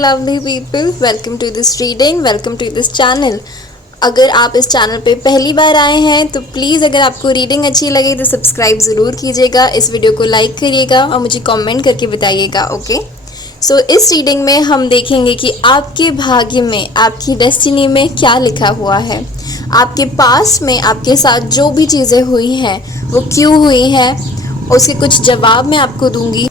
lovely people, welcome to this reading, welcome to this channel। अगर आप इस channel पे पहली बार आए हैं तो प्लीज़ अगर आपको रीडिंग अच्छी लगे तो सब्सक्राइब ज़रूर कीजिएगा, इस वीडियो को लाइक करिएगा और मुझे कमेंट करके बताइएगा। ओके, सो इस रीडिंग में हम देखेंगे कि आपके भाग्य में, आपकी डेस्टिनी में क्या लिखा हुआ है। आपके पास में आपके साथ जो भी चीज़ें हुई हैं वो क्यों हुई हैं, उसके कुछ जवाब मैं आपको दूंगी।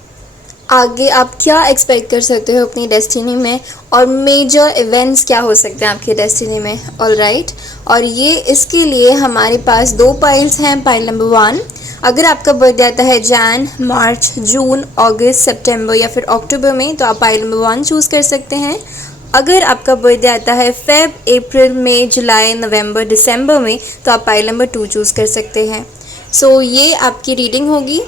आगे आप क्या एक्सपेक्ट कर सकते हो अपनी डेस्टिनी में और मेजर इवेंट्स क्या हो सकते हैं आपकी डेस्टिनी में। ऑलराइट, और ये इसके लिए हमारे पास दो पाइल्स हैं। पाइल नंबर 1, अगर आपका बर्थडे आता है जैन, मार्च, जून, अगस्त, सितंबर या फिर अक्टूबर में तो आप पाइल नंबर 1 चूज़ कर सकते हैं। अगर आपका बर्थडे आता है फेब, अप्रैल, मई, जुलाई, नवंबर, दिसंबर में तो आप पाइल नंबर 2 चूज़ कर सकते हैं। सो ये आपकी रीडिंग होगी।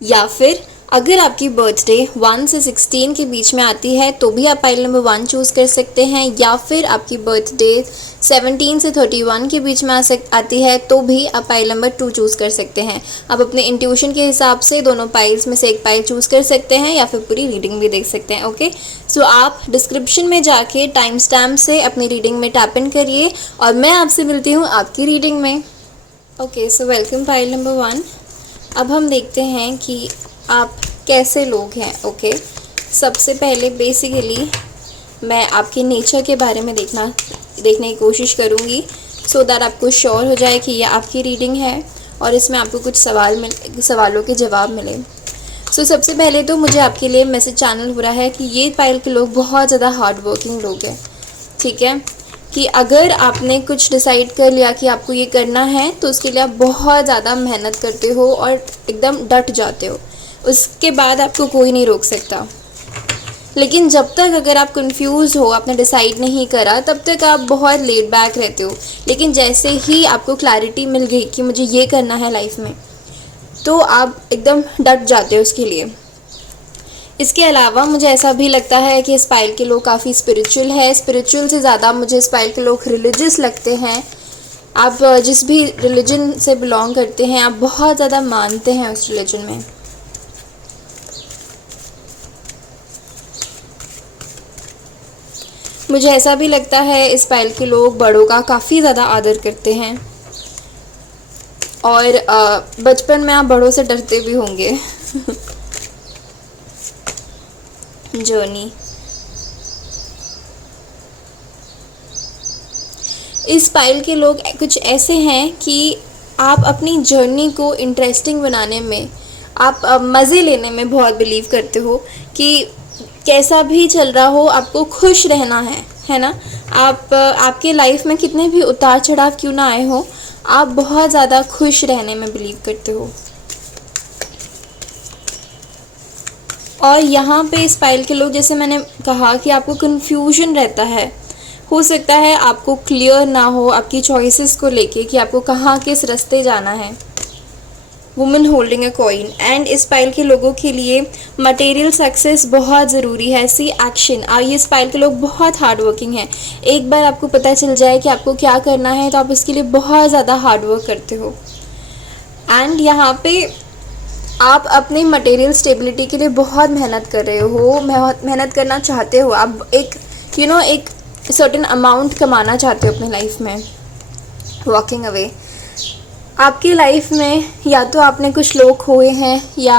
या फिर अगर आपकी बर्थडे 1 से 16 के बीच में आती है तो भी आप पाइल नंबर 1 चूज़ कर सकते हैं। या फिर आपकी बर्थडे 17 से 31 के बीच में आती है तो भी आप पाइल नंबर 2 चूज़ कर सकते हैं। आप अपने इंट्यूशन के हिसाब से दोनों पाइल्स में से एक पाइल चूज़ कर सकते हैं या फिर पूरी रीडिंग भी देख सकते हैं। ओके, सो आप डिस्क्रिप्शन में जाके टाइम स्टैम्प से अपनी रीडिंग में टैप इन करिए और मैं आपसे मिलती हूँ आपकी रीडिंग में। Okay, so welcome pile number 1। अब हम देखते हैं कि आप कैसे लोग हैं। ओके, सबसे पहले बेसिकली मैं आपके नेचर के बारे में देखने की कोशिश करूँगी सो दैट आपको श्योर हो जाए कि ये आपकी रीडिंग है और इसमें आपको कुछ सवालों के जवाब मिले। सो सबसे पहले तो मुझे आपके लिए मैसेज चैनल हो रहा है कि ये पाइल के लोग बहुत ज़्यादा हार्ड वर्किंग लोग हैं। ठीक है, कि अगर आपने कुछ डिसाइड कर लिया कि आपको ये करना है तो उसके लिए आप बहुत ज़्यादा मेहनत करते हो और एकदम डट जाते हो, उसके बाद आपको कोई नहीं रोक सकता। लेकिन जब तक अगर आप कंफ्यूज हो, आपने डिसाइड नहीं करा, तब तक आप बहुत लेट बैक रहते हो। लेकिन जैसे ही आपको क्लैरिटी मिल गई कि मुझे ये करना है लाइफ में तो आप एकदम डट जाते हो उसके लिए। इसके अलावा मुझे ऐसा भी लगता है कि इस पाइल के लोग काफ़ी स्पिरिचुअल है। स्पिरिचुअल से ज़्यादा मुझे इस पाइल के लोग रिलीजियस लगते हैं। आप जिस भी रिलीजन से बिलोंग करते हैं आप बहुत ज़्यादा मानते हैं उस रिलीजन में। मुझे ऐसा भी लगता है इस पाइल के लोग बड़ों का काफ़ी ज़्यादा आदर करते हैं और बचपन में आप बड़ों से डरते भी होंगे। जर्नी, इस पाइल के लोग कुछ ऐसे हैं कि आप अपनी जर्नी को इंटरेस्टिंग बनाने में, आप मज़े लेने में बहुत बिलीव करते हो कि कैसा भी चल रहा हो आपको खुश रहना है ना। आप आपके लाइफ में कितने भी उतार चढ़ाव क्यों ना आए हो, आप बहुत ज़्यादा खुश रहने में बिलीव करते हो। और यहाँ पे इस पाइल के लोग, जैसे मैंने कहा कि आपको कन्फ्यूजन रहता है, हो सकता है आपको क्लियर ना हो आपकी चॉइसेस को लेके कि आपको कहाँ किस रास्ते जाना है। Women holding a coin, and इस पाइल के लोगों के लिए मटेरियल सक्सेस बहुत ज़रूरी है। सी एक्शन, ये इस पाइल के लोग बहुत हार्ड वर्किंग हैं। एक बार आपको पता चल जाए कि आपको क्या करना है तो आप इसके लिए बहुत ज़्यादा हार्ड वर्क करते हो। एंड यहाँ पे आप अपने मटेरियल स्टेबिलिटी के लिए बहुत मेहनत कर रहे हो, मेहनत करना चाहते हो। आप एक एक सर्टेन अमाउंट कमाना चाहते हो अपनी लाइफ में। वॉकिंग अवे, आपकी लाइफ में या तो आपने कुछ लोग खोए हैं या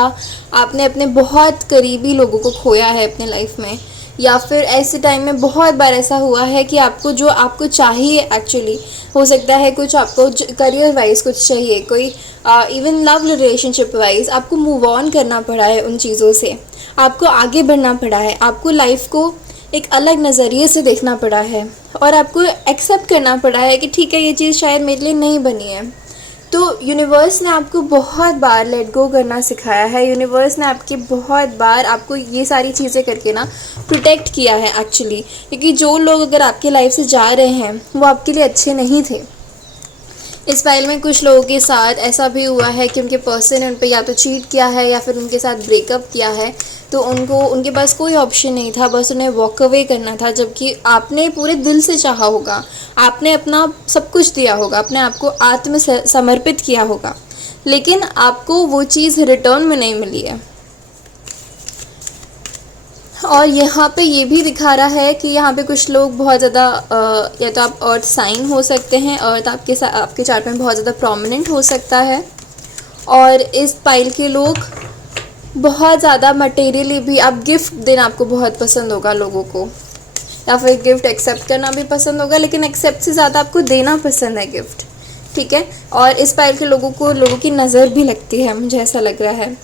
आपने अपने बहुत करीबी लोगों को खोया है अपने लाइफ में, या फिर ऐसे टाइम में बहुत बार ऐसा हुआ है कि आपको जो आपको चाहिए एक्चुअली, हो सकता है कुछ आपको करियर वाइज कुछ चाहिए, कोई इवन लव रिलेशनशिप वाइज आपको मूव ऑन करना पड़ा है उन चीज़ों से, आपको आगे बढ़ना पड़ा है, आपको लाइफ को एक अलग नज़रिए से देखना पड़ा है और आपको एक्सेप्ट करना पड़ा है कि ठीक है ये चीज़ शायद मेरे लिए नहीं बनी है। तो यूनिवर्स ने आपको बहुत बार लेट गो करना सिखाया है। यूनिवर्स ने आपके बहुत बार आपको ये सारी चीज़ें करके ना प्रोटेक्ट किया है एक्चुअली, क्योंकि जो लोग अगर आपके लाइफ से जा रहे हैं वो आपके लिए अच्छे नहीं थे। इस फाइल में कुछ लोगों के साथ ऐसा भी हुआ है कि उनके पर्सन ने उन पर या तो चीट किया है या फिर उनके साथ ब्रेकअप किया है, तो उनके पास कोई ऑप्शन नहीं था, बस उन्हें वॉक अवे करना था। जबकि आपने पूरे दिल से चाहा होगा, आपने अपना सब कुछ दिया होगा, अपने आप को आत्म समर्पित किया होगा, लेकिन आपको वो चीज़ रिटर्न में नहीं मिली है। और यहाँ पे ये भी दिखा रहा है कि यहाँ पे कुछ लोग बहुत ज़्यादा या तो आप अर्थ साइन हो सकते हैं, अर्थ आपके चार्ट में बहुत ज़्यादा प्रोमिनेंट हो सकता है। और इस पाइल के लोग बहुत ज़्यादा मटेरियली भी, आप गिफ्ट देना आपको बहुत पसंद होगा लोगों को, या फिर गिफ्ट एक्सेप्ट करना भी पसंद होगा, लेकिन एक्सेप्ट से ज़्यादा आपको देना पसंद है गिफ्ट, ठीक है। और इस पाइल के लोगों को लोगों की नज़र भी लगती है, मुझे ऐसा लग रहा है।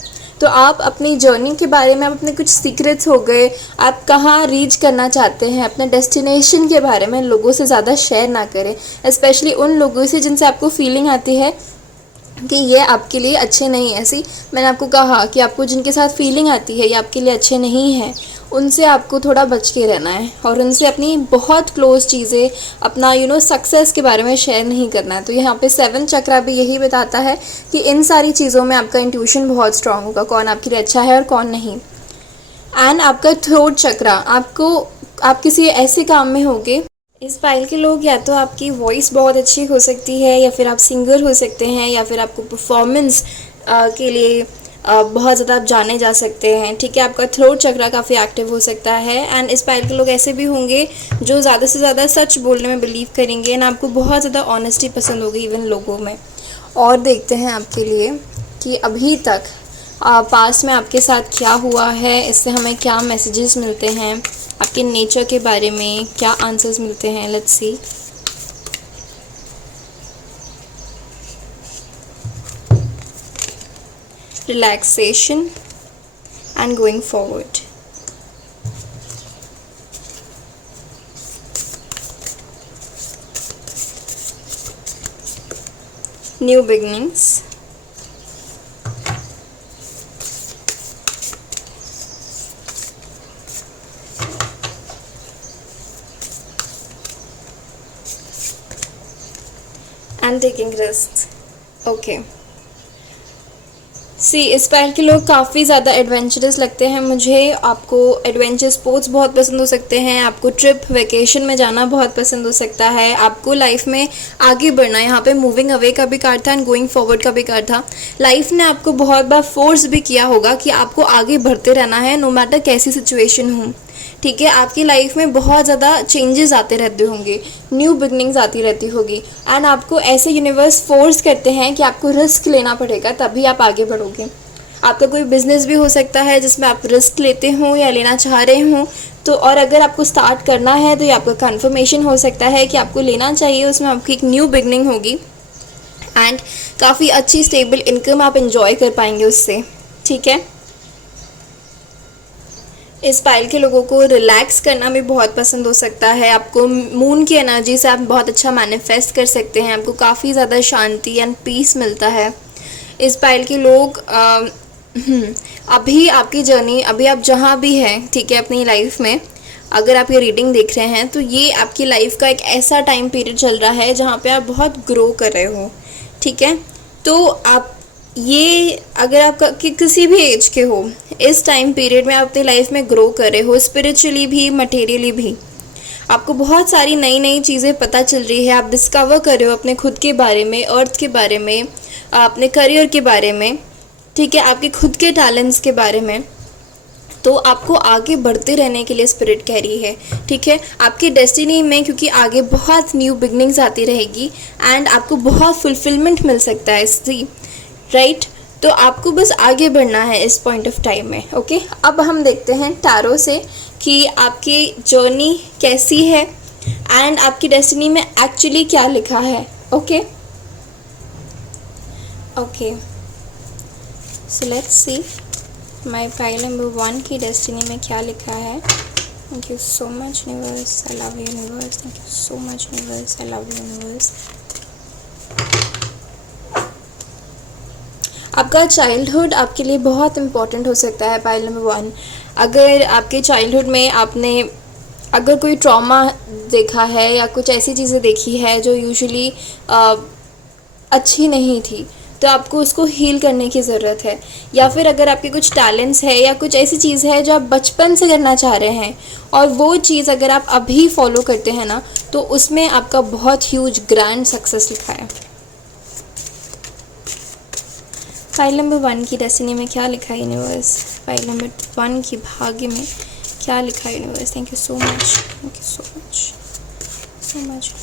तो आप अपनी जर्नी के बारे में, आप अपने कुछ सीक्रेट्स हो गए, आप कहाँ रीच करना चाहते हैं, अपने डेस्टिनेशन के बारे में लोगों से ज़्यादा शेयर ना करें, स्पेशली उन लोगों से जिनसे आपको फीलिंग आती है कि ये आपके लिए अच्छे नहीं है। ऐसी मैंने आपको कहा कि आपको जिनके साथ फीलिंग आती है ये आपके लिए अच्छे नहीं हैं, उनसे आपको थोड़ा बच के रहना है और उनसे अपनी बहुत क्लोज चीज़ें, अपना सक्सेस के बारे में शेयर नहीं करना है। तो यहाँ पे 7 चक्रा भी यही बताता है कि इन सारी चीज़ों में आपका इंट्यूशन बहुत स्ट्रांग होगा, कौन आपके लिए अच्छा है और कौन नहीं। एंड आपका थ्रोट चक्रा, आप किसी ऐसे काम में होगे, इस पाइल के लोग या तो आपकी वॉइस बहुत अच्छी हो सकती है, या फिर आप सिंगर हो सकते हैं, या फिर आपको परफॉर्मेंस के लिए बहुत ज़्यादा आप जाने जा सकते हैं, ठीक है। आपका थ्रोट चक्रा काफ़ी एक्टिव हो सकता है। एंड इस पाइल के लोग ऐसे भी होंगे जो ज़्यादा से ज़्यादा सच बोलने में बिलीव करेंगे, एंड आपको बहुत ज़्यादा ऑनेस्टी पसंद होगी इवन लोगों में। और देखते हैं आपके लिए कि अभी तक पास्ट में आपके साथ क्या हुआ है, इससे हमें क्या मैसेजेस मिलते हैं, आपके नेचर के बारे में क्या आंसर्स मिलते हैं। Let's see. Relaxation and going forward. New beginnings. And taking risk. Okay, see इस पाइल के लोग काफ़ी ज़्यादा एडवेंचरस लगते हैं मुझे। आपको एडवेंचर स्पोर्ट्स बहुत पसंद हो सकते हैं, आपको ट्रिप वेकेशन में जाना बहुत पसंद हो सकता है, आपको लाइफ में आगे बढ़ना, यहाँ पे मूविंग अवे का भी कार्ड था एंड गोइंग फॉरवर्ड का भी कार्ड था। लाइफ ने आपको बहुत बार फोर्स भी किया होगा कि आपको आगे बढ़ते रहना है, नो मैटर कैसी सिचुएशन हो, ठीक है। आपकी लाइफ में बहुत ज़्यादा चेंजेस आते रहते होंगे, न्यू बिगनिंग्स आती रहती होगी, एंड आपको ऐसे यूनिवर्स फोर्स करते हैं कि आपको रिस्क लेना पड़ेगा तभी आप आगे बढ़ोगे। आपका कोई बिजनेस भी हो सकता है जिसमें आप रिस्क लेते हो या लेना चाह रहे हो, तो और अगर आपको स्टार्ट करना है तो ये आपका कन्फर्मेशन हो सकता है कि आपको लेना चाहिए, उसमें आपकी एक न्यू बिगनिंग होगी एंड काफ़ी अच्छी स्टेबल इनकम आप इंजॉय कर पाएंगे उससे, ठीक है। इस पाइल के लोगों को रिलैक्स करना भी बहुत पसंद हो सकता है, आपको मून की एनर्जी से आप बहुत अच्छा मैनिफेस्ट कर सकते हैं, आपको काफ़ी ज़्यादा शांति एंड पीस मिलता है। इस पाइल के लोग अभी आपकी जर्नी, अभी आप जहाँ भी हैं, ठीक है, अपनी लाइफ में अगर आप ये रीडिंग देख रहे हैं तो ये आपकी लाइफ का एक ऐसा टाइम पीरियड चल रहा है जहाँ पे आप बहुत ग्रो कर रहे हो, ठीक है। तो आप ये अगर आप किसी भी एज के हो, इस टाइम पीरियड में आप अपनी लाइफ में ग्रो कर रहे हो, स्पिरिचुअली भी मटेरियली भी, आपको बहुत सारी नई नई चीज़ें पता चल रही है, आप डिस्कवर कर रहे हो अपने खुद के बारे में, अर्थ के बारे में, अपने करियर के बारे में, ठीक है, आपके खुद के टैलेंट्स के बारे में। तो आपको आगे बढ़ते रहने के लिए स्पिरिट कह रही है, ठीक है। आपकी डेस्टिनी में क्योंकि आगे बहुत न्यू बिगनिंग्स आती रहेगी एंड आपको बहुत फुलफिलमेंट मिल सकता है इससे, राइट। तो आपको बस आगे बढ़ना है इस पॉइंट ऑफ टाइम में, ओके। अब हम देखते हैं टैरो से कि आपकी जर्नी कैसी है एंड आपकी डेस्टिनी में एक्चुअली क्या लिखा है, okay. Okay, so let's see my pile number 1 की डेस्टिनी में क्या लिखा है। Thank you so much universe, I love you universe, thank you so much universe, I love you universe. आपका चाइल्डहुड आपके लिए बहुत इम्पॉर्टेंट हो सकता है पाइल नंबर 1। अगर आपके चाइल्डहुड में आपने अगर कोई ट्रॉमा देखा है या कुछ ऐसी चीज़ें देखी है जो यूजुअली अच्छी नहीं थी, तो आपको उसको हील करने की ज़रूरत है। या फिर अगर आपके कुछ टैलेंट्स है या कुछ ऐसी चीज़ है जो आप बचपन से करना चाह रहे हैं और वो चीज़ अगर आप अभी फॉलो करते हैं ना, तो उसमें आपका बहुत ह्यूज ग्रैंड सक्सेस लिखा है। फाइल नंबर 1 की डेस्टिनी में क्या लिखा है यूनिवर्स, फाइल नंबर 1 की भाग्य में क्या लिखा है universe? Thank you so much, thank you so much, so much.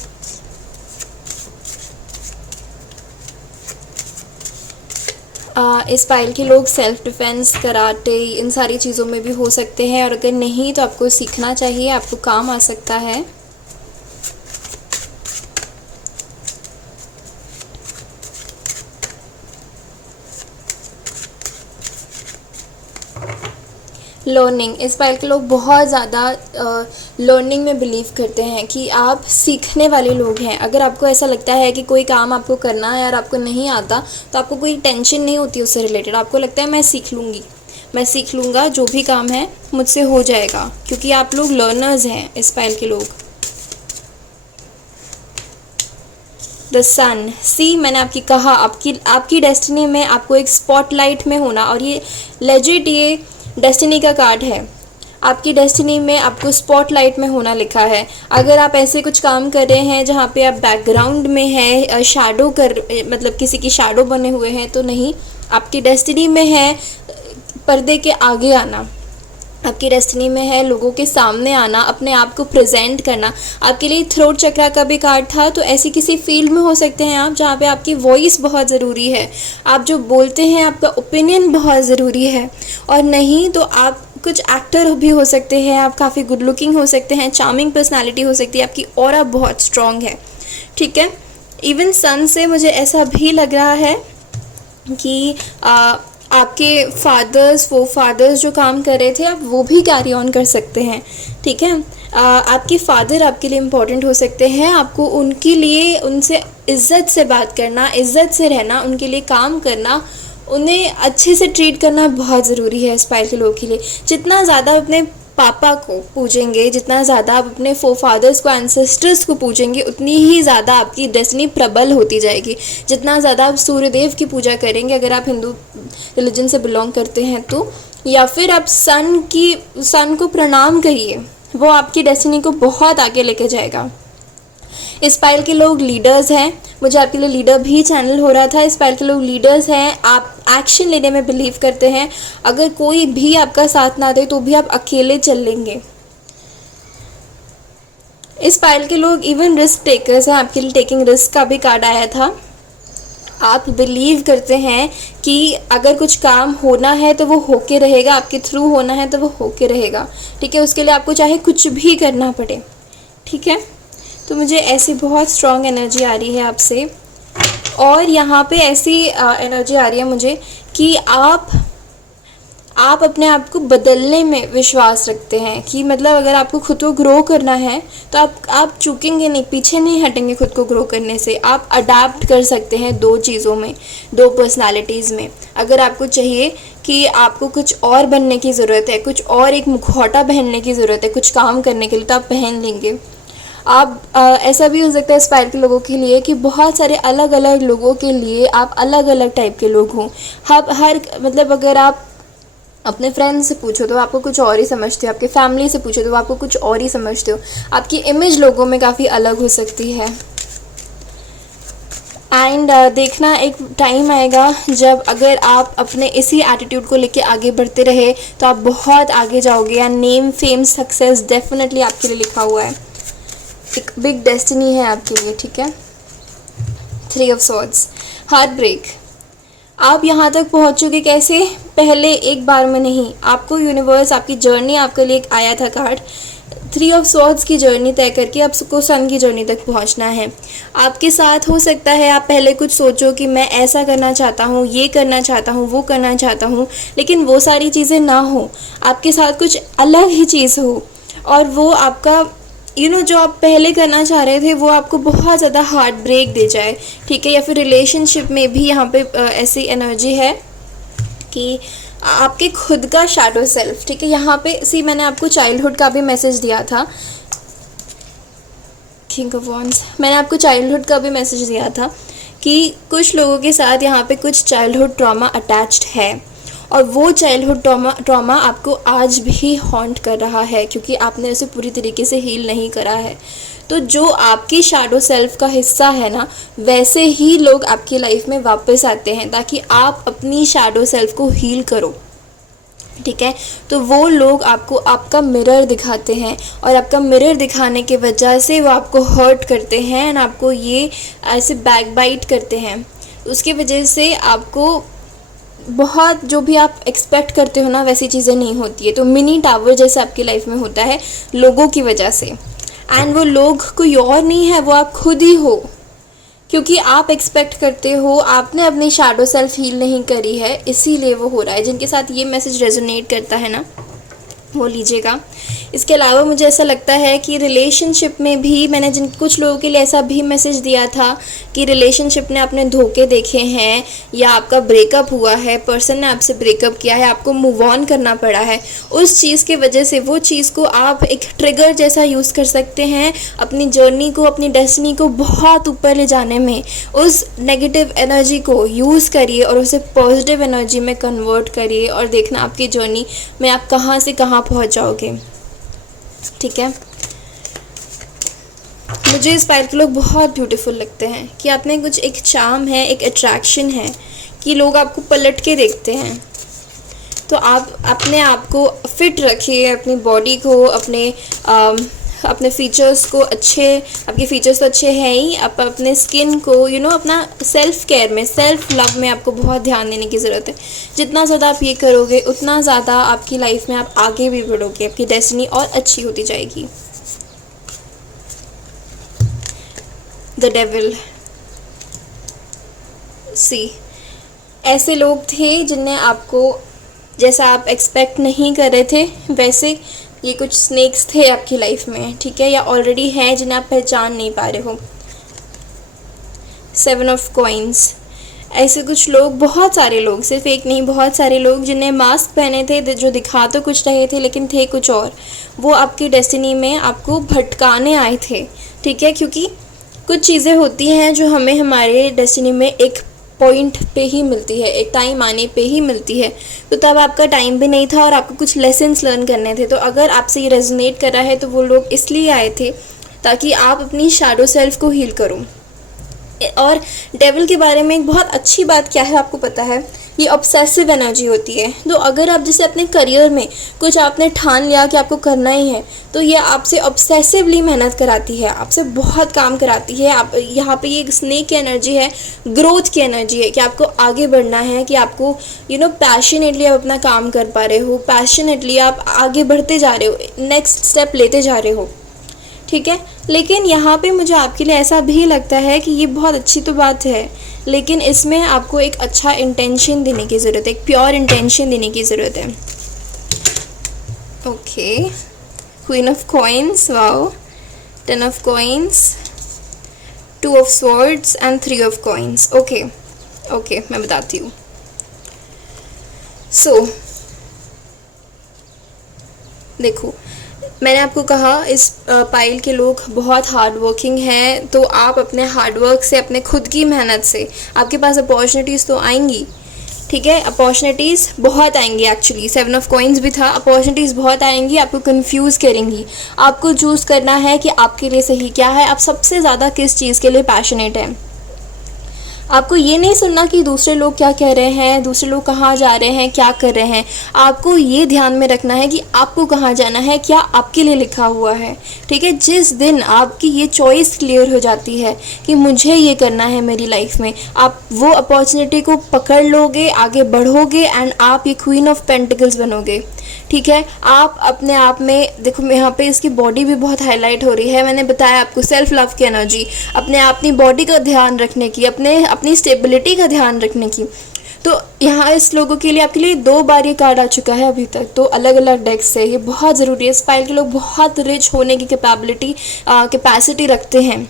इस पाइल के लोग सेल्फ डिफेंस, कराटे, इन सारी चीज़ों में भी हो सकते हैं, और अगर नहीं तो आपको सीखना चाहिए, आपको काम आ सकता है। लर्निंग, इस पाइल के लोग बहुत ज़्यादा लर्निंग में बिलीव करते हैं कि आप सीखने वाले लोग हैं। अगर आपको ऐसा लगता है कि कोई काम आपको करना है और आपको नहीं आता, तो आपको कोई टेंशन नहीं होती उससे रिलेटेड। आपको लगता है मैं सीख लूँगी, मैं सीख लूँगा, जो भी काम है मुझसे हो जाएगा, क्योंकि आप लोग लर्नर्स हैं, इस पाइल के लोग। द सन, सी मैंने आपकी कहा, आपकी डेस्टिनी में आपको एक स्पॉटलाइट में होना, और ये लेजिट, ये डेस्टिनी का कार्ड है। आपकी डेस्टिनी में आपको स्पॉटलाइट में होना लिखा है। अगर आप ऐसे कुछ काम कर रहे हैं जहाँ पे आप बैकग्राउंड में है, शैडो मतलब किसी की शैडो बने हुए हैं, तो नहीं, आपकी डेस्टिनी में है पर्दे के आगे आना, आपकी डेस्टिनी में है लोगों के सामने आना, अपने आप को प्रेजेंट करना। आपके लिए थ्रोट चक्रा का भी कार्ड था, तो ऐसी किसी फील्ड में हो सकते हैं आप जहाँ पे आपकी वॉइस बहुत ज़रूरी है, आप जो बोलते हैं आपका ओपिनियन बहुत ज़रूरी है। और नहीं तो आप कुछ एक्टर भी हो सकते हैं, आप काफ़ी गुड लुकिंग हो सकते हैं, चार्मिंग पर्सनैलिटी हो सकती है, आपकी ऑरा बहुत स्ट्रॉन्ग है, ठीक है। इवन सन से मुझे ऐसा भी लग रहा है कि आपके फादर्स जो काम कर रहे थे, आप वो भी कैरी ऑन कर सकते हैं, ठीक है। आपके फादर आपके लिए इम्पोर्टेंट हो सकते हैं। आपको उनके लिए, उनसे इज़्ज़त से बात करना, इज़्ज़त से रहना, उनके लिए काम करना, उन्हें अच्छे से ट्रीट करना बहुत ज़रूरी है इस पाइल के लोगों के लिए। जितना ज़्यादा अपने पापा को पूजेंगे, जितना ज़्यादा आप अपने फादर्स को, एंसेस्टर्स को पूजेंगे, उतनी ही ज़्यादा आपकी डेस्टिनी प्रबल होती जाएगी। जितना ज़्यादा आप सूर्यदेव की पूजा करेंगे, अगर आप हिंदू रिलीजन से बिलोंग करते हैं तो, या फिर आप सन को प्रणाम करिए, वो आपकी डेस्टिनी को बहुत आगे लेके जाएगा। इस पाइल के लोग लीडर्स हैं, मुझे आपके लिए लीडर भी चैनल हो रहा था। इस पाइल के लोग लीडर्स हैं, आप एक्शन लेने में बिलीव करते हैं। अगर कोई भी आपका साथ ना दे तो भी आप अकेले चल लेंगे। इस पाइल के लोग इवन रिस्क टेकर्स हैं, आपके लिए टेकिंग रिस्क का भी कार्ड आया था। आप बिलीव करते हैं कि अगर कुछ काम होना है तो वो होके रहेगा, आपके थ्रू होना है तो वो होके रहेगा, ठीक है। उसके लिए आपको चाहे कुछ भी करना पड़े, ठीक है। तो मुझे ऐसी बहुत स्ट्रॉन्ग एनर्जी आ रही है आपसे, और यहाँ पे ऐसी एनर्जी आ रही है मुझे कि आप अपने आप को बदलने में विश्वास रखते हैं, कि मतलब अगर आपको खुद को ग्रो करना है तो आप चूकेंगे नहीं, पीछे नहीं हटेंगे खुद को ग्रो करने से। आप अडाप्ट कर सकते हैं दो चीज़ों में, दो पर्सनालिटीज़ में। अगर आपको चाहिए कि आपको कुछ और बनने की ज़रूरत है, कुछ और एक मुखौटा पहनने की ज़रूरत है कुछ काम करने के लिए, तो आप पहन लेंगे। आप ऐसा भी हो सकता है इस पाइल के लोगों के लिए कि बहुत सारे अलग अलग लोगों के लिए आप अलग अलग टाइप के लोग हों। हर मतलब अगर आप अपने फ्रेंड्स से पूछो तो आपको कुछ और ही समझते हो, आपके फैमिली से पूछो तो आपको कुछ और ही समझते हो। आपकी इमेज लोगों में काफ़ी अलग हो सकती है। एंड देखना एक टाइम आएगा जब अगर आप अपने इसी एटीट्यूड को लेके आगे बढ़ते रहे तो आप बहुत आगे जाओगे। या नेम, फेम, सक्सेस डेफिनेटली आपके लिए लिखा हुआ है। एक बिग डेस्टिनी है आपके लिए, ठीक है। 3 ऑफ स्वॉर्ड्स, हार्ट ब्रेक। आप यहाँ तक पहुँच चुके कैसे? पहले एक बार में नहीं, आपको यूनिवर्स, आपकी जर्नी आपके लिए एक आया था कार्ड। 3 ऑफ स्वॉर्ड्स की जर्नी तय करके आपको सन की जर्नी तक पहुँचना है। आपके साथ हो सकता है आप पहले कुछ सोचो कि मैं ऐसा करना चाहता हूँ, ये करना चाहता हूँ, वो करना चाहता हूँ, लेकिन वो सारी चीज़ें ना हो, आपके साथ कुछ अलग ही चीज़ हो, और वो आपका जो आप पहले करना चाह रहे थे वो आपको बहुत ज़्यादा हार्ट ब्रेक दे जाए, ठीक है। या फिर रिलेशनशिप में भी यहाँ पे ऐसी एनर्जी है कि आपके खुद का शैडो सेल्फ, ठीक है। यहाँ पे मैंने आपको चाइल्डहुड का भी मैसेज दिया था, किंग ऑफ वॉन्ड्स, मैंने आपको चाइल्डहुड का भी मैसेज दिया था कि कुछ लोगों के साथ यहाँ पे कुछ चाइल्डहुड ट्रॉमा अटैच्ड है, और वो चाइल्डहुड ट्रॉमा आपको आज भी हॉन्ट कर रहा है, क्योंकि आपने उसे पूरी तरीके से हील नहीं करा है। तो जो आपकी शैडो सेल्फ का हिस्सा है ना, वैसे ही लोग आपकी लाइफ में वापस आते हैं ताकि आप अपनी शैडो सेल्फ को हील करो। ठीक है। तो वो लोग आपको आपका मिरर दिखाते हैं, और आपका मिरर दिखाने के वजह से वो आपको हर्ट करते हैं एंड आपको ये ऐसे बैक बाइट करते हैं। उसकी वजह से आपको बहुत जो भी आप एक्सपेक्ट करते हो ना वैसी चीज़ें नहीं होती है। तो मिनी टावर जैसे आपकी लाइफ में होता है लोगों की वजह से, एंड वो लोग कोई और नहीं है, वो आप खुद ही हो। क्योंकि आप एक्सपेक्ट करते हो, आपने अपनी शैडो सेल्फ हील नहीं करी है, इसीलिए वो हो रहा है। जिनके साथ ये मैसेज रेजोनेट करता है ना वो लीजिएगा। इसके अलावा मुझे ऐसा लगता है कि रिलेशनशिप में भी मैंने जिन कुछ लोगों के लिए ऐसा भी मैसेज दिया था कि रिलेशनशिप ने अपने धोखे देखे हैं, या आपका ब्रेकअप हुआ है, पर्सन ने आपसे ब्रेकअप किया है, आपको मूव ऑन करना पड़ा है। उस चीज़ की वजह से वो चीज़ को आप एक ट्रिगर जैसा यूज़ कर सकते हैं अपनी जर्नी को, अपनी डेस्टिनी को बहुत ऊपर ले जाने में। उस नेगेटिव एनर्जी को यूज़ करिए और उसे पॉजिटिव एनर्जी में कन्वर्ट करिए, और देखना आपकी जर्नी में आप कहाँ से कहाँ पहुँच जाओगे। ठीक है। मुझे इस पायल के लोग बहुत ब्यूटीफुल लगते हैं कि आप में कुछ एक चार्म है, एक अट्रैक्शन है कि लोग आपको पलट के देखते हैं। तो आप अपने आप को फिट रखिए, अपनी बॉडी को, अपने फीचर्स को अच्छे, आपके फीचर्स तो अच्छे हैं ही, आप अपने स्किन को अपना सेल्फ केयर में, सेल्फ लव में आपको बहुत ध्यान देने की ज़रूरत है। जितना ज़्यादा आप ये करोगे उतना ज़्यादा आपकी लाइफ में आप आगे भी बढ़ोगे, आपकी डेस्टिनी और अच्छी होती जाएगी। द डेविल, सी, ऐसे लोग थे जिनने आपको जैसा आप एक्सपेक्ट नहीं कर रहे थे वैसे ये कुछ स्नेक्स थे आपकी लाइफ में, ठीक है, या ऑलरेडी हैं जिन्हें आप पहचान नहीं पा रहे हो। 7 ऑफ कॉइन्स, ऐसे कुछ लोग, बहुत सारे लोग, सिर्फ एक नहीं, बहुत सारे लोग जिन्हें मास्क पहने थे, जो दिखा तो कुछ रहे थे लेकिन थे कुछ और। वो आपकी डेस्टिनी में आपको भटकाने आए थे, ठीक है, क्योंकि कुछ चीज़ें होती हैं जो हमें हमारे डेस्टिनी में एक पॉइंट पे ही मिलती है, एक टाइम आने पे ही मिलती है। तो तब आपका टाइम भी नहीं था और आपको कुछ लेसन्स लर्न करने थे। तो अगर आपसे ये रेजोनेट कर रहा है तो वो लोग इसलिए आए थे ताकि आप अपनी शैडो सेल्फ को हील करो। और डेविल के बारे में एक बहुत अच्छी बात क्या है आपको पता है, ये ऑब्सेसिव एनर्जी होती है। तो अगर आप जैसे अपने करियर में कुछ आपने ठान लिया कि आपको करना ही है, तो ये आपसे ऑब्सेसिवली मेहनत कराती है, आपसे बहुत काम कराती है। आप यहाँ पे ये स्नेक की एनर्जी है, ग्रोथ की एनर्जी है कि आपको आगे बढ़ना है, कि आपको पैशनेटली आप अपना काम कर पा रहे हो, पैशनेटली आप आगे बढ़ते जा रहे हो, नेक्स्ट स्टेप लेते जा रहे हो, ठीक है। लेकिन यहाँ पे मुझे आपके लिए ऐसा भी लगता है कि ये बहुत अच्छी तो बात है, लेकिन इसमें आपको एक अच्छा इंटेंशन देने की ज़रूरत है, एक प्योर इंटेंशन देने की ज़रूरत है। Okay, queen of coins, wow, 10 of coins, 2 of swords and 3 of coins. Okay okay, मैं बताती हूँ। सो देखो, मैंने आपको कहा इस पाइल के लोग बहुत हार्ड वर्किंग हैं, तो आप अपने हार्ड वर्क से, अपने खुद की मेहनत से, आपके पास अपॉर्चुनिटीज़ तो आएंगी, ठीक है, अपॉर्चुनिटीज़ बहुत आएंगी। एक्चुअली 7 ऑफ कॉइन्स भी था, अपॉर्चुनिटीज़ बहुत आएंगी, आपको कंफ्यूज करेंगी। आपको चूज़ करना है कि आपके लिए सही क्या है, आप सबसे ज़्यादा किस चीज़ के लिए पैशनेट हैं। आपको ये नहीं सुनना कि दूसरे लोग क्या कह रहे हैं, दूसरे लोग कहाँ जा रहे हैं, क्या कर रहे हैं। आपको ये ध्यान में रखना है कि आपको कहाँ जाना है, क्या आपके लिए लिखा हुआ है, ठीक है। जिस दिन आपकी ये चॉइस क्लियर हो जाती है कि मुझे ये करना है मेरी लाइफ में, आप वो अपॉर्चुनिटी को पकड़ लोगे, आगे बढ़ोगे एंड आप ये क्वीन ऑफ पेंटिकल्स बनोगे, ठीक है। आप अपने आप में देखो, यहाँ पे इसकी बॉडी भी बहुत हाईलाइट हो रही है। मैंने बताया आपको सेल्फ लव की एनर्जी, अपने अपनी बॉडी का ध्यान रखने की, अपनी स्टेबिलिटी का ध्यान रखने की। तो यहाँ इस लोगों के लिए, आपके लिए 2 बार ये कार्ड आ चुका है अभी तक, तो अलग अलग डेक्स से। ये बहुत ज़रूरी है। स्पाइल के लोग बहुत रिच होने की कैपेसिटी रखते हैं,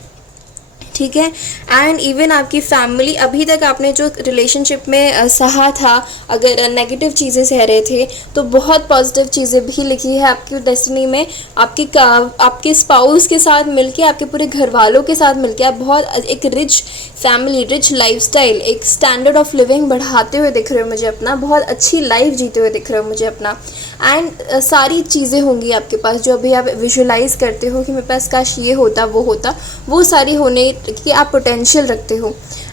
ठीक है। एंड इवन आपकी फैमिली, अभी तक आपने जो रिलेशनशिप में सहा था, अगर नेगेटिव चीज़ें सह रहे थे, तो बहुत पॉजिटिव चीज़ें भी लिखी है आपकी डेस्टिनी में। आपके स्पाउस के साथ मिलके, आपके पूरे घर वालों के साथ मिलके आप बहुत एक रिच फैमिली, रिच लाइफस्टाइल, एक स्टैंडर्ड ऑफ लिविंग बढ़ाते हुए दिख रहे हो मुझे अपना, बहुत अच्छी लाइफ जीते हुए दिख रहे हो मुझे अपना। एंड सारी चीज़ें होंगी आपके पास जो अभी आप विजुलाइज करते हो कि मेरे पास काश ये होता, वो सारी होने कि आप पोटेंशियल रखते हो।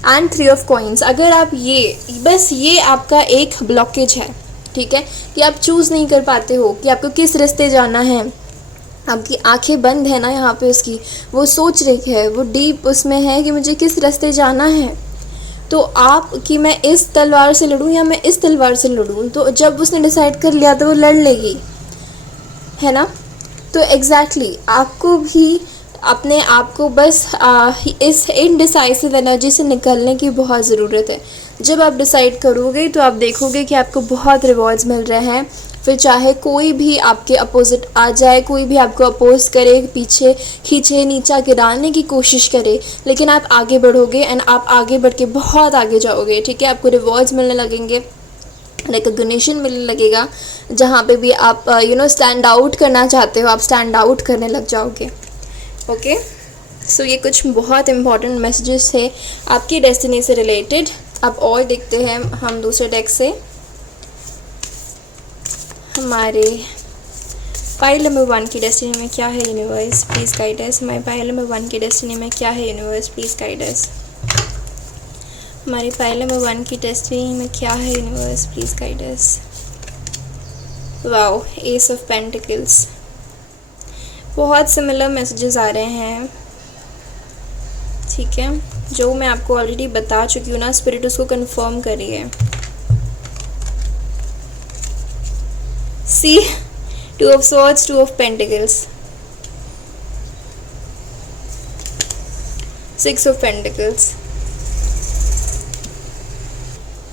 एंड 3 ऑफ कॉइन्स, अगर आप ये आपका एक ब्लॉकेज है, ठीक है, कि आप चूज़ नहीं कर पाते हो कि आपको किस रास्ते जाना है। आपकी आंखें बंद है ना यहाँ पे उसकी, वो सोच रही है, वो डीप उसमें है कि मुझे किस रास्ते जाना है। तो आप कि मैं इस तलवार से लड़ूँ या मैं इस तलवार से लड़ूँ, तो जब उसने डिसाइड कर लिया तो वो लड़ लेगी, है ना। तो एग्जैक्टली आपको भी अपने आप को बस इस इनडिसाइसिव एनर्जी से निकलने की बहुत ज़रूरत है। जब आप डिसाइड करोगे तो आप देखोगे कि आपको बहुत रिवॉर्ड्स मिल रहे हैं। फिर चाहे कोई भी आपके अपोजिट आ जाए, कोई भी आपको अपोज करे, पीछे खींचे, नीचा गिराने की कोशिश करे, लेकिन आप आगे बढ़ोगे एंड आप आगे बढ़ के बहुत आगे जाओगे, ठीक है। आपको रिवॉर्ड्स मिलने लगेंगे, रिकग्निशन मिलने लगेगा। जहाँ पे भी आप स्टैंड आउट करना चाहते हो, आप स्टैंड आउट करने लग जाओगे। ओके, सो ये कुछ बहुत इंपॉर्टेंट मैसेजेस है आपकी डेस्टिनी से रिलेटेड। अब और देखते हैं हम दूसरे डेक से हमारे पाइल नंबर 1 की डेस्टिनी में क्या है यूनिवर्स, प्लीज़ गाइड अस। हमारे पाइल नंबर 1 की डेस्टिनी में क्या है यूनिवर्स, प्लीज़ गाइड अस। हमारी पाइल नंबर 1 की डेस्टिनी में क्या है universe, please guide us. Wow, S of pentacles. बहुत सिमिलर मैसेजेस आ रहे हैं, ठीक है। जो मैं आपको ऑलरेडी बता चुकी हूँ ना, स्पिरिट उसको कंफर्म करिए। सी, 2 of swords, 2 of pentacles, 6 of pentacles.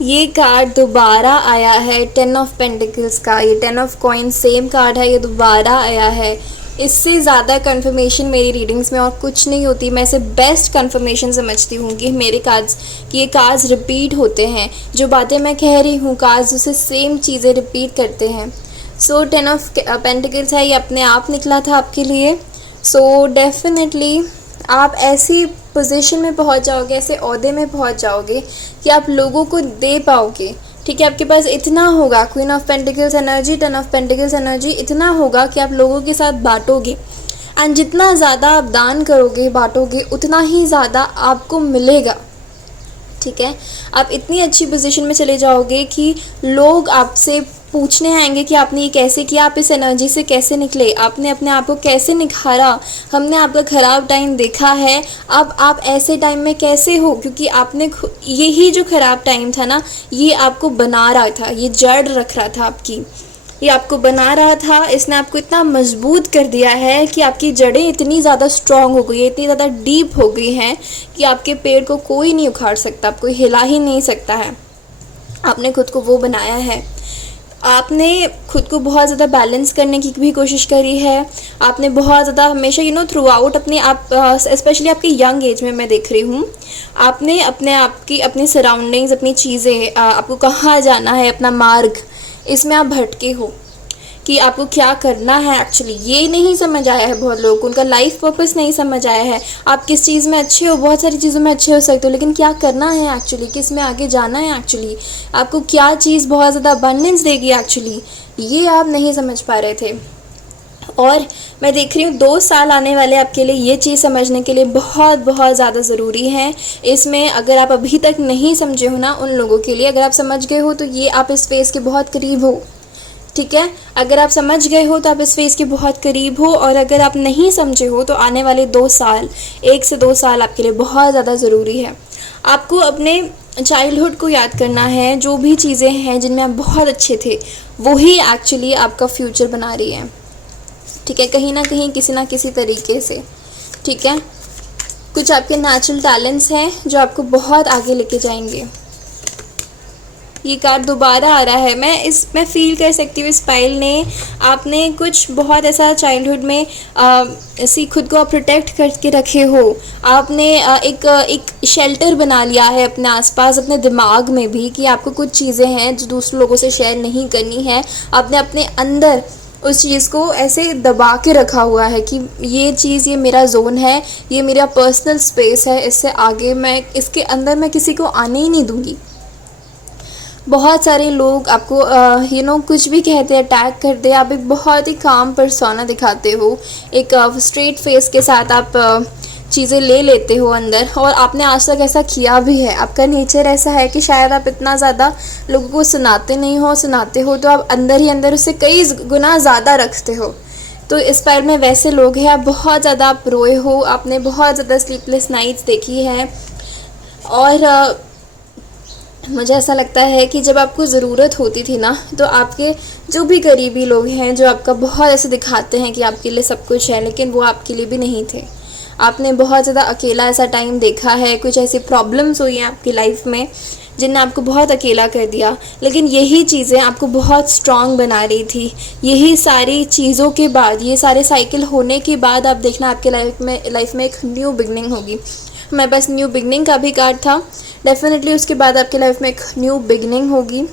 ये कार्ड दोबारा आया है 10 ऑफ पेंटिकल्स का। ये 10 ऑफ कॉइन सेम कार्ड है, ये दोबारा आया है। इससे ज़्यादा कंफर्मेशन मेरी रीडिंग्स में और कुछ नहीं होती। मैं इसे बेस्ट कंफर्मेशन समझती हूँ कि मेरे कार्ड्स, कि ये कार्ड्स रिपीट होते हैं। जो बातें मैं कह रही हूँ, कार्ड्स उसे सेम चीज़ें रिपीट करते हैं। सो 10 ऑफ पेंटिकल्स है, ये अपने आप निकला था आपके लिए। सो डेफिनेटली आप ऐसी पोजीशन में पहुंच जाओगे, ऐसे ओहदे में पहुंच जाओगे कि आप लोगों को दे पाओगे, ठीक है। आपके पास इतना होगा, queen of pentacles energy, 10 of pentacles energy, इतना होगा कि आप लोगों के साथ बांटोगे। एंड जितना ज़्यादा आप दान करोगे, बांटोगे, उतना ही ज़्यादा आपको मिलेगा, ठीक है। आप इतनी अच्छी पोजीशन में चले जाओगे कि लोग आपसे पूछने आएंगे कि आपने ये कैसे किया, आप इस एनर्जी से कैसे निकले, आपने अपने आप को कैसे निखारा, हमने आपका ख़राब टाइम देखा है, अब आप ऐसे टाइम में कैसे हो, क्योंकि आपने यही जो ख़राब टाइम था ना, ये आपको बना रहा था, ये जड़ रख रहा था आपकी, ये आपको बना रहा था। इसने आपको इतना मजबूत कर दिया है कि आपकी जड़ें इतनी ज़्यादा स्ट्रॉन्ग हो गई है, इतनी ज़्यादा डीप हो गई हैं कि आपके पेड़ को कोई नहीं उखाड़ सकता, कोई हिला ही नहीं सकता है। आपने खुद को वो बनाया है। आपने खुद को बहुत ज़्यादा बैलेंस करने की भी कोशिश करी है। आपने बहुत ज़्यादा हमेशा थ्रू आउट अपने आप, स्पेशली आपके यंग एज में मैं देख रही हूँ, आपने अपने आप की, अपनी सराउंडिंग्स, अपनी चीज़ें, आपको कहाँ जाना है, अपना मार्ग, इसमें आप भटके हो कि आपको क्या करना है। एक्चुअली ये नहीं समझ आया है बहुत लोगों को, उनका लाइफ पर्पस नहीं समझ आया है। आप किस चीज़ में अच्छे हो, बहुत सारी चीज़ों में अच्छे हो सकते हो, लेकिन क्या करना है एक्चुअली, किस में आगे जाना है एक्चुअली, आपको क्या चीज़ बहुत ज़्यादा अबंडेंस देगी एक्चुअली, ये आप नहीं समझ पा रहे थे। और मैं देख रही हूँ 2 साल आने वाले आपके लिए ये चीज़ समझने के लिए बहुत बहुत ज़्यादा ज़रूरी है। इसमें अगर आप अभी तक नहीं समझे हो ना, उन लोगों के लिए, अगर आप समझ गए हो तो ये आप इस फेज़ के बहुत करीब हो, ठीक है। अगर आप समझ गए हो तो आप इस फेज़ के बहुत करीब हो, और अगर आप नहीं समझे हो तो आने वाले 2 साल, 1 से 2 साल आपके लिए बहुत ज़्यादा ज़रूरी है। आपको अपने चाइल्डहुड को याद करना है। जो भी चीज़ें हैं जिनमें आप बहुत अच्छे थे, वही एक्चुअली आपका फ्यूचर बना रही है, ठीक है, कहीं ना कहीं, किसी ना किसी तरीके से, ठीक है। कुछ आपके नेचुरल टैलेंट्स हैं जो आपको बहुत आगे लेके जाएंगे। ये कार्ड दोबारा आ रहा है। मैं फील कर सकती हूँ इस पाइल ने, आपने कुछ बहुत ऐसा चाइल्डहुड में ऐसी खुद को आप प्रोटेक्ट करके रखे हो। आपने एक शेल्टर बना लिया है अपने आसपास, अपने दिमाग में भी, कि आपको कुछ चीज़ें हैं जो दूसरे लोगों से शेयर नहीं करनी है। आपने अपने अंदर उस चीज़ को ऐसे दबा के रखा हुआ है कि ये चीज़, ये मेरा जोन है, ये मेरा पर्सनल स्पेस है, इससे आगे मैं, इसके अंदर मैं किसी को आने ही नहीं दूँगी। बहुत सारे लोग आपको कुछ भी कहते हैं, अटैक करते हैं। आप एक बहुत ही काम पर्सोना दिखाते हो, एक स्ट्रेट फेस के साथ आप चीज़ें ले लेते हो अंदर, और आपने आज तक ऐसा किया भी है। आपका नेचर ऐसा है कि शायद आप इतना ज़्यादा लोगों को सुनाते नहीं हो, सुनाते हो तो आप अंदर ही अंदर उससे कई गुना ज़्यादा रखते हो। तो इस पैर में वैसे लोग हैं, आप बहुत ज़्यादा आप रोए हो, आपने बहुत ज़्यादा स्लीपलेस नाइट्स देखी है। और मुझे ऐसा लगता है कि जब आपको ज़रूरत होती थी ना, तो आपके जो भी करीबी लोग हैं जो आपका बहुत ऐसे दिखाते हैं कि आपके लिए सब कुछ है, लेकिन वो आपके लिए भी नहीं थे। आपने बहुत ज़्यादा अकेला ऐसा टाइम देखा है, कुछ ऐसी प्रॉब्लम्स हुई हैं आपकी लाइफ में जिनने आपको बहुत अकेला कर दिया, लेकिन यही चीज़ें आपको बहुत स्ट्रॉन्ग बना रही थी। यही सारी चीज़ों के बाद, ये सारे साइकिल होने के बाद आप देखना आपके लाइफ में एक न्यू बिगनिंग होगी। मेरे पास न्यू बिगनिंग का भी कार्ड था। डेफिनेटली उसके बाद आपके लाइफ में एक न्यू बिगनिंग होगी,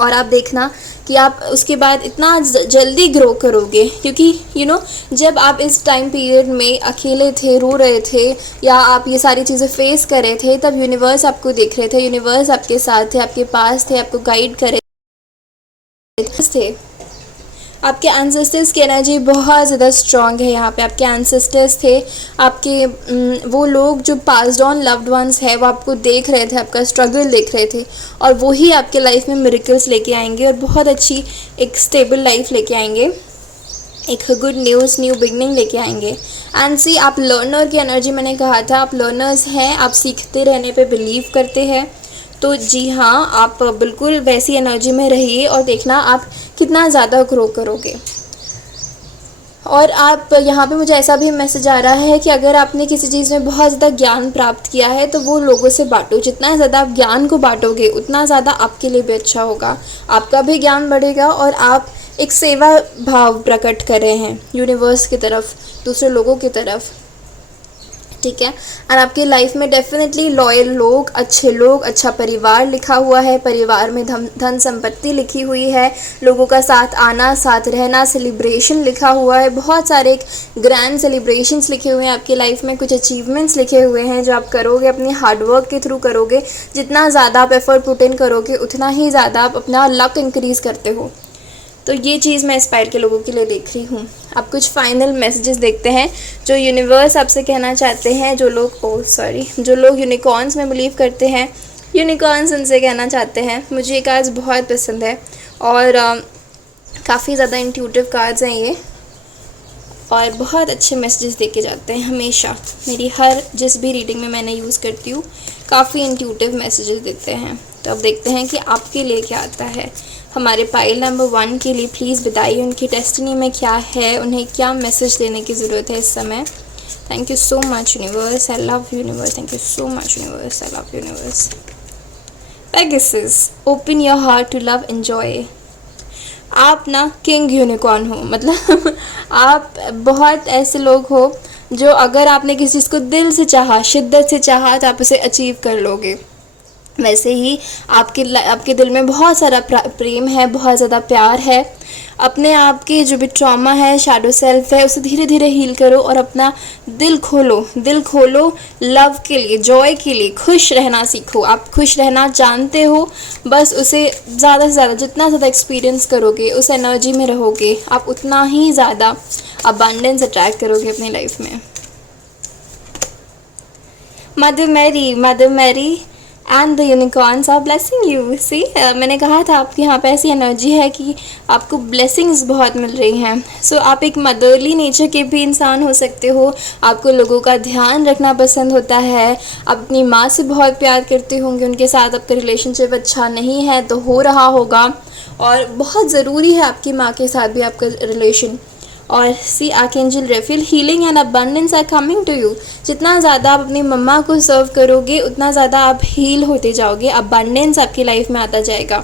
और आप देखना कि आप उसके बाद इतना जल्दी ग्रो करोगे, क्योंकि जब आप इस टाइम पीरियड में अकेले थे, रो रहे थे, या आप ये सारी चीज़ें फेस कर रहे थे, तब यूनिवर्स आपको देख रहे थे, यूनिवर्स आपके साथ थे, आपके पास थे, आपको गाइड कर रहे थे। आपके एंसेस्टर्स की एनर्जी बहुत ज़्यादा स्ट्रॉन्ग है यहाँ पे। आपके एंसेस्टर्स थे, आपके वो लोग जो पास्ड ऑन लव्ड वंस है, वो आपको देख रहे थे, आपका स्ट्रगल देख रहे थे, और वही आपके लाइफ में मिरेकल्स लेके आएंगे और बहुत अच्छी एक स्टेबल लाइफ लेके आएंगे, एक गुड न्यूज़, न्यू बिगनिंग लेके आएंगे। एंड सी, आप लर्नर की एनर्जी, मैंने कहा था आप लर्नर्स हैं, आप सीखते रहने पे बिलीव करते हैं। तो जी हाँ, आप बिल्कुल वैसी एनर्जी में रहिए और देखना आप कितना ज़्यादा ग्रो करोगे। और आप यहाँ पे, मुझे ऐसा भी मैसेज आ रहा है कि अगर आपने किसी चीज़ में बहुत ज़्यादा ज्ञान प्राप्त किया है तो वो लोगों से बांटो। जितना ज़्यादा आप ज्ञान को बांटोगे उतना ज़्यादा आपके लिए भी अच्छा होगा, आपका भी ज्ञान बढ़ेगा, और आप एक सेवा भाव प्रकट कर रहे हैं यूनिवर्स की तरफ, दूसरे लोगों की तरफ, ठीक है। और आपकी लाइफ में डेफिनेटली लॉयल लोग, अच्छे लोग, अच्छा परिवार लिखा हुआ है, परिवार में धन संपत्ति लिखी हुई है, लोगों का साथ आना, साथ रहना, सेलिब्रेशन लिखा हुआ है, बहुत सारे ग्रैंड सेलिब्रेशंस लिखे हुए हैं आपकी लाइफ में, कुछ अचीवमेंट्स लिखे हुए हैं जो आप करोगे, अपनी हार्डवर्क के थ्रू करोगे। जितना ज़्यादा आप एफर्ट पुट इन करोगे उतना ही ज़्यादा आप अपना लक इंक्रीज़ करते हो। तो ये चीज़ मैं इंस्पायर के लोगों के लिए देख रही हूँ। अब कुछ फाइनल मैसेजेस देखते हैं जो यूनिवर्स आपसे कहना चाहते हैं। जो लोग यूनिकॉर्न्स में बिलीव करते हैं, यूनिकॉर्न्स उनसे कहना चाहते हैं। मुझे ये कार्ड्स बहुत पसंद है और काफ़ी ज़्यादा इंट्यूटिव कार्ड्स हैं ये, और बहुत अच्छे मैसेजेस दे के जाते हैं हमेशा। मेरी जिस भी रीडिंग में मैंने यूज़ करती हूँ काफ़ी इंट्यूटिव मैसेजेस देते हैं। तो अब देखते हैं कि आपके लिए क्या आता है। हमारे पाइल नंबर 1 के लिए प्लीज़ बताइए उनकी डेस्टिनी में क्या है, उन्हें क्या मैसेज देने की ज़रूरत है इस समय। Thank you so much universe, I love universe, thank you so much universe, I love universe. Pegasus, open your heart to love, enjoy. आप ना किंग यूनिकॉर्न हो, मतलब आप बहुत ऐसे लोग हो जो अगर आपने किसी चीज़ को दिल से चाहा, शिद्दत से चाहा, तो आप उसे अचीव कर लोगे। वैसे ही आपके दिल में बहुत सारा प्रेम है, बहुत ज़्यादा प्यार है। अपने आप के जो भी ट्रॉमा है, शैडो सेल्फ है, उसे धीरे धीरे हील करो और अपना दिल खोलो लव के लिए, जॉय के लिए। खुश रहना सीखो। आप खुश रहना जानते हो, बस उसे ज़्यादा से ज़्यादा, जितना ज़्यादा एक्सपीरियंस करोगे, उस एनर्जी में रहोगे, आप उतना ही ज़्यादा अबंडेंस अट्रैक्ट करोगे अपनी लाइफ में। Mother Mary and the unicorns are blessing you. See, मैंने कहा था आपके यहाँ पे ऐसी एनर्जी है कि आपको ब्लेसिंग्स बहुत मिल रही हैं। सो आप एक मदरली नेचर के भी इंसान हो सकते हो। आपको लोगों का ध्यान रखना पसंद होता है। आप अपनी माँ से बहुत प्यार करते होंगे, उनके साथ आपका रिलेशनशिप अच्छा नहीं है तो हो रहा होगा, और बहुत ज़रूरी है आपकी माँ के साथ भी आपका रिलेशन। और see, archangel Raphael, healing and abundance are coming to you. जितना ज़्यादा आप अपनी मम्मा को सर्व करोगे उतना ज़्यादा आप हील होते जाओगे, अबंडेंस आपकी लाइफ में आता जाएगा,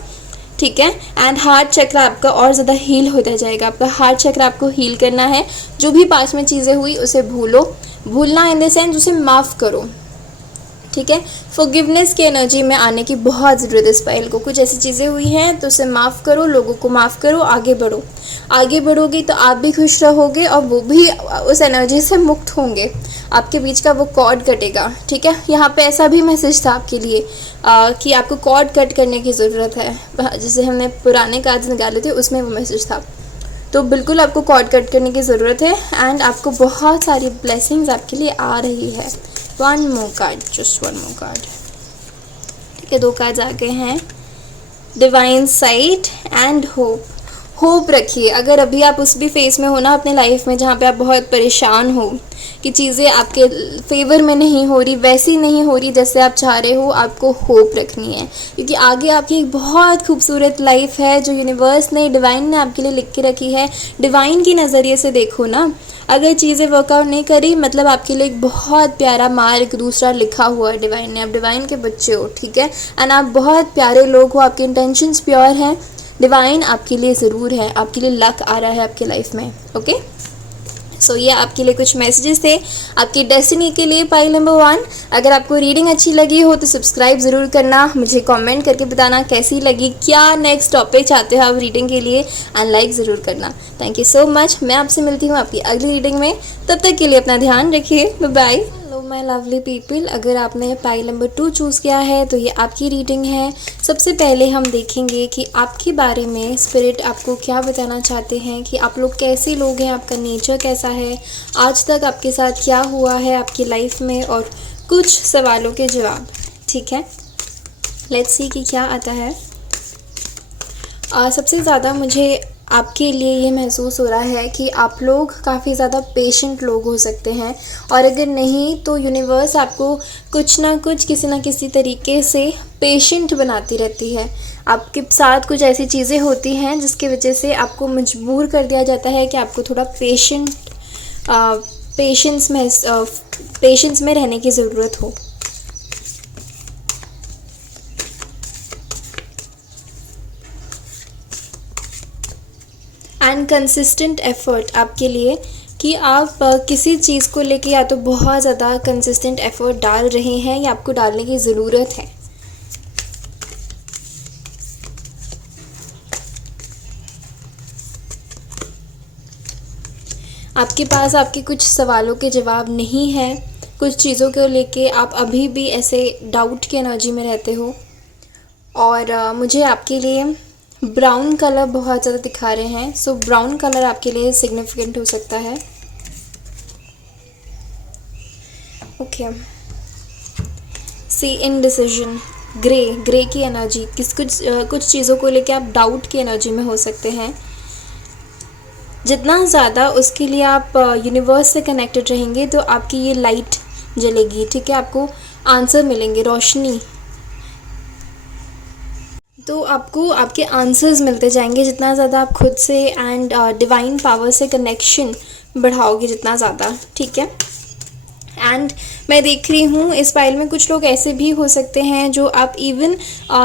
ठीक है। एंड हार्ट चक्र आपका और ज़्यादा हील होता जाएगा। आपका हार्ट चक्र आपको हील करना है। जो भी पास में चीज़ें हुई उसे भूलना इन द सेंस उसे माफ़ करो, ठीक है। फॉरगिवनेस की एनर्जी में आने की बहुत ज़रूरत है इस पाइल को। कुछ ऐसी चीज़ें हुई हैं तो उसे माफ़ करो, लोगों को माफ़ करो, आगे बढ़ो। आगे बढ़ोगे तो आप भी खुश रहोगे और वो भी उस एनर्जी से मुक्त होंगे। आपके बीच का वो कॉर्ड कटेगा, ठीक है। यहाँ पे ऐसा भी मैसेज था आपके लिए कि आपको कॉर्ड कट करने की ज़रूरत है। जैसे हमने पुराने कार्ड्स निकाले थे उसमें वो मैसेज था। तो बिल्कुल आपको कॉर्ड कट करने की ज़रूरत है एंड आपको बहुत सारी ब्लेसिंग्स आपके लिए आ रही है। One more card, just one more card. ठीक है, 2 कार्ड्स आ गए हैं, divine site and hope. Hope रखिए, अगर अभी आप उस भी फेस में हो ना अपने लाइफ में जहाँ पे आप बहुत परेशान हो कि चीज़ें आपके फेवर में नहीं हो रही, वैसी नहीं हो रही जैसे आप चाह रहे हो, आपको होप रखनी है, क्योंकि आगे आपकी एक बहुत खूबसूरत लाइफ है जो यूनिवर्स ने, डिवाइन ने आपके लिए लिख के रखी है। डिवाइन की नज़रिए से देखो ना, अगर चीज़ें वर्कआउट नहीं करी मतलब आपके लिए एक बहुत प्यारा मार्ग दूसरा लिखा हुआ है डिवाइन ने। आप डिवाइन के बच्चे हो, ठीक है, एंड आप बहुत प्यारे लोग हो, आपके इंटेंशंस प्योर हैं। डिवाइन आपके लिए ज़रूर है, आपके लिए लक आ रहा है आपके लाइफ में। ओके, सो ये आपके लिए कुछ मैसेजेस थे आपकी डेस्टिनी के लिए, पाइल नंबर 1। अगर आपको रीडिंग अच्छी लगी हो तो सब्सक्राइब ज़रूर करना, मुझे कमेंट करके बताना कैसी लगी, क्या नेक्स्ट टॉपिक चाहते हो आप रीडिंग के लिए, एंड लाइक ज़रूर करना। Thank you so much. मैं आपसे मिलती हूँ आपकी अगली रीडिंग में, तब तक के लिए अपना ध्यान रखिए। Bye bye. Hello my lovely people, अगर आपने पाइल नंबर 2 चूज़ किया है तो ये आपकी रीडिंग है। सबसे पहले हम देखेंगे कि आपके बारे में स्पिरिट आपको क्या बताना चाहते हैं, कि आप लोग कैसे लोग हैं, आपका नेचर कैसा है, आज तक आपके साथ क्या हुआ है आपकी लाइफ में, और कुछ सवालों के जवाब। ठीक है, लेट्स सी कि क्या आता है। सबसे ज़्यादा मुझे आपके लिए ये महसूस हो रहा है कि आप लोग काफ़ी ज़्यादा पेशेंट लोग हो सकते हैं, और अगर नहीं तो यूनिवर्स आपको कुछ ना कुछ किसी ना किसी तरीके से पेशेंट बनाती रहती है। आपके साथ कुछ ऐसी चीज़ें होती हैं जिसकी वजह से आपको मजबूर कर दिया जाता है कि आपको थोड़ा पेशेंस में रहने की ज़रूरत हो। एंड कंसिस्टेंट एफ़र्ट आपके लिए, कि आप किसी चीज़ को लेके या तो बहुत ज़्यादा कंसिस्टेंट एफ़र्ट डाल रहे हैं या आपको डालने की ज़रूरत है। आपके पास आपके कुछ सवालों के जवाब नहीं है, कुछ चीज़ों को लेके आप अभी भी ऐसे डाउट की एनर्जी में रहते हो, और मुझे आपके लिए ब्राउन कलर बहुत ज़्यादा दिखा रहे हैं। सो ब्राउन कलर आपके लिए सिग्निफिकेंट हो सकता है। ओके, सी इनडिसिजन, ग्रे की एनर्जी, कुछ चीज़ों को लेके आप डाउट की एनर्जी में हो सकते हैं। जितना ज़्यादा उसके लिए आप यूनिवर्स से कनेक्टेड रहेंगे तो आपकी ये लाइट जलेगी। ठीक है, आपको आंसर मिलेंगे, रोशनी, तो आपको आपके आंसर्स मिलते जाएंगे जितना ज़्यादा आप खुद से एंड डिवाइन पावर से कनेक्शन बढ़ाओगे जितना ज़्यादा। ठीक है, एंड मैं देख रही हूँ इस फाइल में कुछ लोग ऐसे भी हो सकते हैं जो आप इवन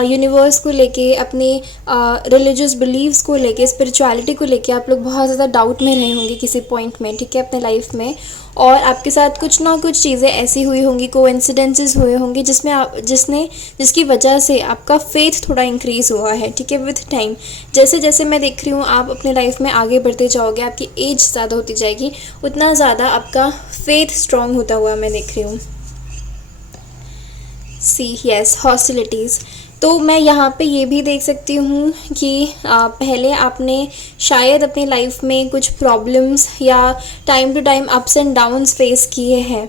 यूनिवर्स को लेके, अपने रिलीजियस बिलीव्स को लेके, स्पिरिचुअलिटी को लेके आप लोग बहुत ज़्यादा डाउट में रहे होंगे किसी पॉइंट में। ठीक है, अपने लाइफ में, और आपके साथ कुछ ना कुछ चीज़ें ऐसी हुई होंगी, कोइंसिडेंसेस हुए होंगे जिसकी वजह से आपका फेथ थोड़ा इंक्रीज़ हुआ है। ठीक है, विथ टाइम जैसे जैसे मैं देख रही हूँ आप अपने लाइफ में आगे बढ़ते जाओगे, आपकी एज ज़्यादा होती जाएगी, उतना ज़्यादा आपका फेथ स्ट्रॉन्ग होता हुआ मैं देख रही हूँ। सी यस, हॉस्टिलिटीज़, तो मैं यहाँ पे ये भी देख सकती हूँ कि पहले आपने शायद अपनी लाइफ में कुछ प्रॉब्लम्स या time to time ups and downs face किए हैं।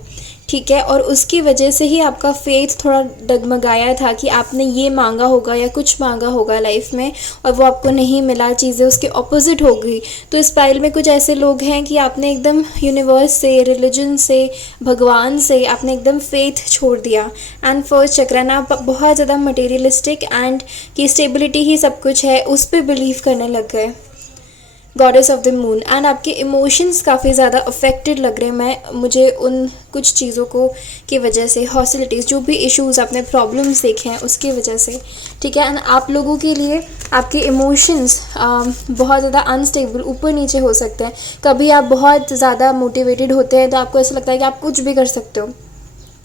ठीक है, और उसकी वजह से ही आपका फेथ थोड़ा डगमगाया था कि आपने ये मांगा होगा या कुछ मांगा होगा लाइफ में और वो आपको नहीं मिला, चीज़ें उसके ऑपोजिट हो गई। तो इस फाइल में कुछ ऐसे लोग हैं कि आपने एकदम यूनिवर्स से, रिलीजन से, भगवान से आपने एकदम फेथ छोड़ दिया। एंड फर्स्ट चक्र ना, आप बहुत ज़्यादा मटेरियलिस्टिक एंड की स्टेबिलिटी ही सब कुछ है उस पर बिलीव करने लग गए, goddess of the moon. And आपके इमोशंस काफ़ी ज़्यादा अफेक्टेड लग रहे हैं मुझे उन कुछ चीज़ों को की वजह से, हॉस्टिलिटीज़, जो भी इश्यूज़ आपने प्रॉब्लम्स देखे हैं उसकी वजह से। ठीक है, एंड आप लोगों के लिए आपके इमोशंस बहुत ज़्यादा अनस्टेबल, ऊपर नीचे हो सकते हैं। कभी आप बहुत ज़्यादा मोटिवेटेड होते हैं तो आपको ऐसा लगता है कि आप कुछ भी कर सकते हो,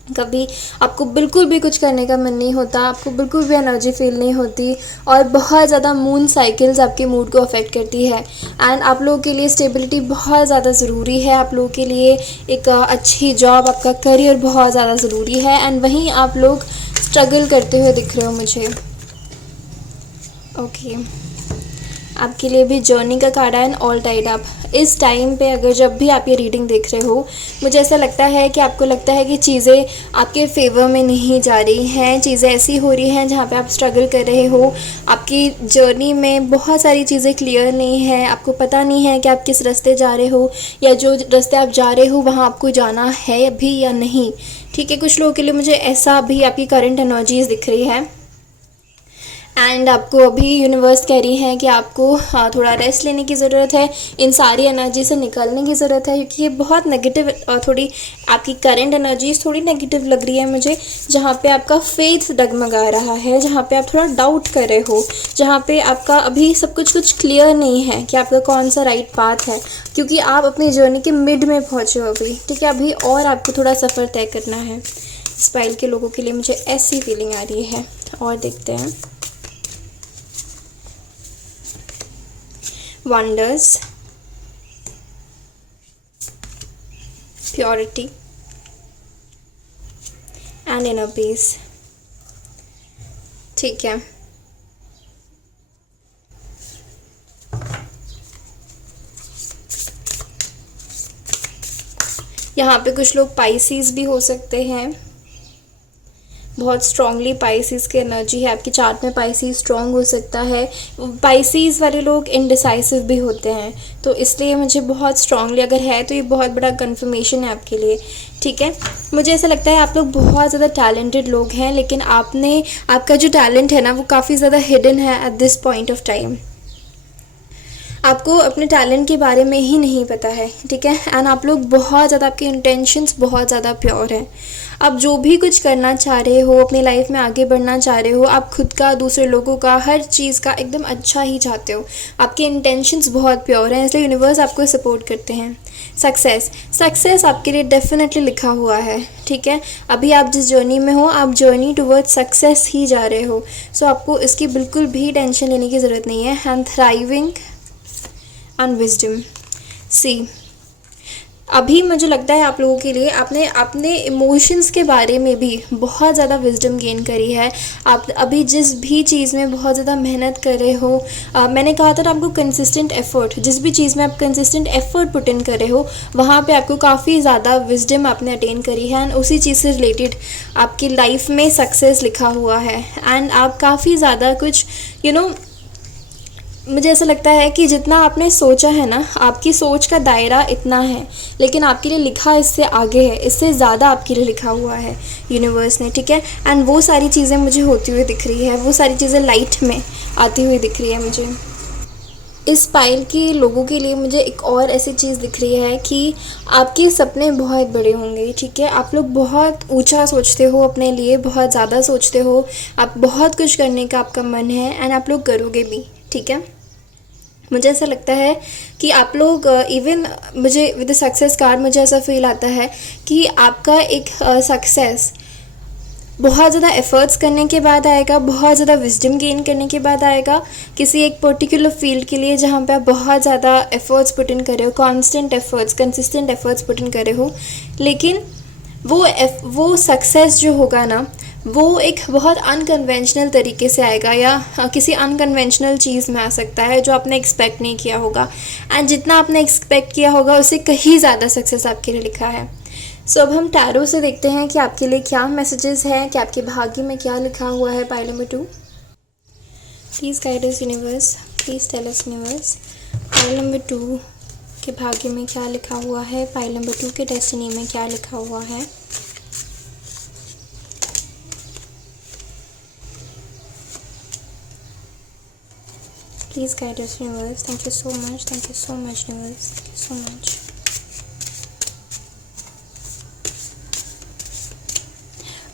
कभी आपको बिल्कुल भी कुछ करने का मन नहीं होता, आपको बिल्कुल भी एनर्जी फील नहीं होती, और बहुत ज़्यादा मून साइकिल्स आपके मूड को अफेक्ट करती है। एंड आप लोगों के लिए स्टेबिलिटी बहुत ज़्यादा ज़रूरी है, आप लोगों के लिए एक अच्छी जॉब, आपका करियर बहुत ज़्यादा ज़रूरी है। एंड वहीं आप लोग स्ट्रगल करते हुए दिख रहे हो मुझे। ओके, आपके लिए भी जर्नी का कार्ड है एंड ऑल टाइड अप। इस टाइम पे अगर जब भी आप ये रीडिंग देख रहे हो, मुझे ऐसा लगता है कि आपको लगता है कि चीज़ें आपके फेवर में नहीं जा रही हैं, चीज़ें ऐसी हो रही हैं जहाँ पे आप स्ट्रगल कर रहे हो। आपकी जर्नी में बहुत सारी चीज़ें क्लियर नहीं है, आपको पता नहीं है कि आप किस रास्ते जा रहे हो, या जो रास्ते आप जा रहे हो वहाँ आपको जाना है अभी या नहीं। ठीक है, कुछ लोगों के लिए मुझे ऐसा भी आपकी करंट एनर्जीज दिख रही है। एंड आपको अभी यूनिवर्स कह रही है कि आपको थोड़ा रेस्ट लेने की ज़रूरत है, इन सारी एनर्जी से निकलने की ज़रूरत है, क्योंकि ये बहुत नेगेटिव थोड़ी आपकी करंट एनर्जीज थोड़ी नेगेटिव लग रही है मुझे, जहाँ पे आपका फेथ डगमगा रहा है, जहाँ पे आप थोड़ा डाउट कर रहे हो, जहाँ पे आपका अभी सब कुछ क्लियर नहीं है कि आपका कौन सा राइट पाथ है, क्योंकि आप अपनी जर्नी के मिड में पहुँचे हो अभी। ठीक है, अभी और आपको थोड़ा सफ़र तय करना है। स्पाइल के लोगों के लिए मुझे ऐसी फीलिंग आ रही है। और देखते हैं। wonders, purity and inner peace। ठीक है, यहाँ पे कुछ लोग पाइसीज भी हो सकते हैं, बहुत स्ट्रांगली पाइसीज की एनर्जी है आपकी चार्ट में। पाइसीज स्ट्रांग हो सकता है, पाइसीज वाले लोग इनडिसाइसिव भी होते हैं, तो इसलिए मुझे बहुत स्ट्रांगली अगर है तो ये बहुत बड़ा कंफर्मेशन है आपके लिए। ठीक है, मुझे ऐसा लगता है आप लोग बहुत ज़्यादा टैलेंटेड लोग हैं, लेकिन आपका जो टैलेंट है ना वो काफ़ी ज़्यादा हिडन है at this point of time. आपको अपने टैलेंट के बारे में ही नहीं पता है। ठीक है, एंड आप लोग बहुत ज़्यादा, आपके इंटेंशंस बहुत ज़्यादा प्योर हैं। आप जो भी कुछ करना चाह रहे हो, अपनी लाइफ में आगे बढ़ना चाह रहे हो, आप खुद का, दूसरे लोगों का, हर चीज़ का एकदम अच्छा ही चाहते हो। आपके इंटेंशंस बहुत प्योर हैं, इसलिए यूनिवर्स आपको सपोर्ट करते हैं। सक्सेस आपके लिए डेफिनेटली लिखा हुआ है। ठीक है, अभी आप जिस जर्नी में हो, आप जर्नी टुवर्ड्स सक्सेस ही जा रहे हो। सो आपको इसकी बिल्कुल भी टेंशन लेने की ज़रूरत नहीं है। And thriving and wisdom. See, अभी मुझे लगता है आप लोगों के लिए आपने अपने इमोशंस के बारे में भी बहुत ज़्यादा विजडम गेन करी है। आप अभी जिस भी चीज़ में बहुत ज़्यादा मेहनत कर रहे हो, मैंने कहा था ना आपको कंसिस्टेंट एफर्ट, जिस भी चीज़ में आप कंसिस्टेंट एफर्ट पुट इन कर रहे हो वहाँ पे आपको काफ़ी ज़्यादा विजडम आपने अटेन करी है, एंड उसी चीज़ से रिलेटेड आपकी लाइफ में सक्सेस लिखा हुआ है। एंड आप काफ़ी ज़्यादा कुछ मुझे ऐसा लगता है कि जितना आपने सोचा है ना, आपकी सोच का दायरा इतना है, लेकिन आपके लिए लिखा इससे आगे है, इससे ज़्यादा आपके लिए लिखा हुआ है यूनिवर्स ने। ठीक है, एंड वो सारी चीज़ें मुझे होती हुई दिख रही है, वो सारी चीज़ें लाइट में आती हुई दिख रही है मुझे। इस पाइल के लोगों के लिए मुझे एक और ऐसी चीज़ दिख रही है कि आपके सपने बहुत बड़े होंगे। ठीक है, आप लोग बहुत ऊंचा सोचते हो अपने लिए, बहुत ज़्यादा सोचते हो, आप बहुत कुछ करने का आपका मन है, एंड आप लोग करोगे भी। ठीक है, मुझे ऐसा लगता है कि आप लोग इवन मुझे विद सक्सेस कार्ड मुझे ऐसा फील आता है कि आपका एक सक्सेस बहुत ज़्यादा एफ़र्ट्स करने के बाद आएगा, बहुत ज़्यादा विजडम गेन करने के बाद आएगा, किसी एक पर्टिकुलर फील्ड के लिए जहाँ पे आप बहुत ज़्यादा एफ़र्ट्स पुट इन कर रहे हो, constant efforts, consistent efforts put in कर रहे हो, लेकिन वो सक्सेस जो होगा ना, वो एक बहुत अनकन्वेंशनल तरीके से आएगा, या किसी अनकन्वेंशनल चीज़ में आ सकता है जो आपने एक्सपेक्ट नहीं किया होगा, एंड जितना आपने एक्सपेक्ट किया होगा उससे कहीं ज़्यादा सक्सेस आपके लिए लिखा है। सो अब हम टैरो से देखते हैं कि आपके लिए क्या मैसेजेस हैं, कि आपके भाग्य में क्या लिखा हुआ है। Pile number 2, please guide us universe, please tell us universe, pile number 2 के भाग्य में क्या लिखा हुआ है, पाइल नंबर 2 के डेस्टिनी में क्या लिखा हुआ है। Please guide us universe. Thank you so much. Thank you so much universe. Thank you so much.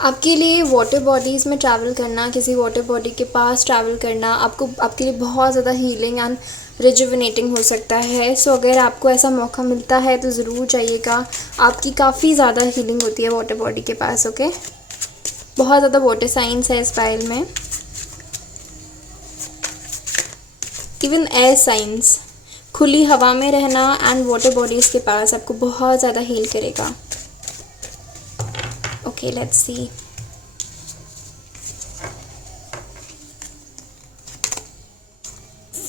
आपके लिए वाटर बॉडीज़ में ट्रैवल करना, किसी वाटर बॉडी के पास ट्रैवल करना आपके लिए बहुत ज़्यादा हीलिंग एंड रिजुविनेटिंग हो सकता है। सो अगर आपको ऐसा मौका मिलता है तो ज़रूर जाइएगा, आपकी काफ़ी ज़्यादा हीलिंग होती है वाटर बॉडी के पास। ओके, बहुत ज़्यादा वाटर साइंस है इस पाइल में, इवन एयर साइंस, खुली हवा में रहना एंड वाटर बॉडीज़ के पास आपको बहुत ज़्यादा हील करेगा। Okay, let's see.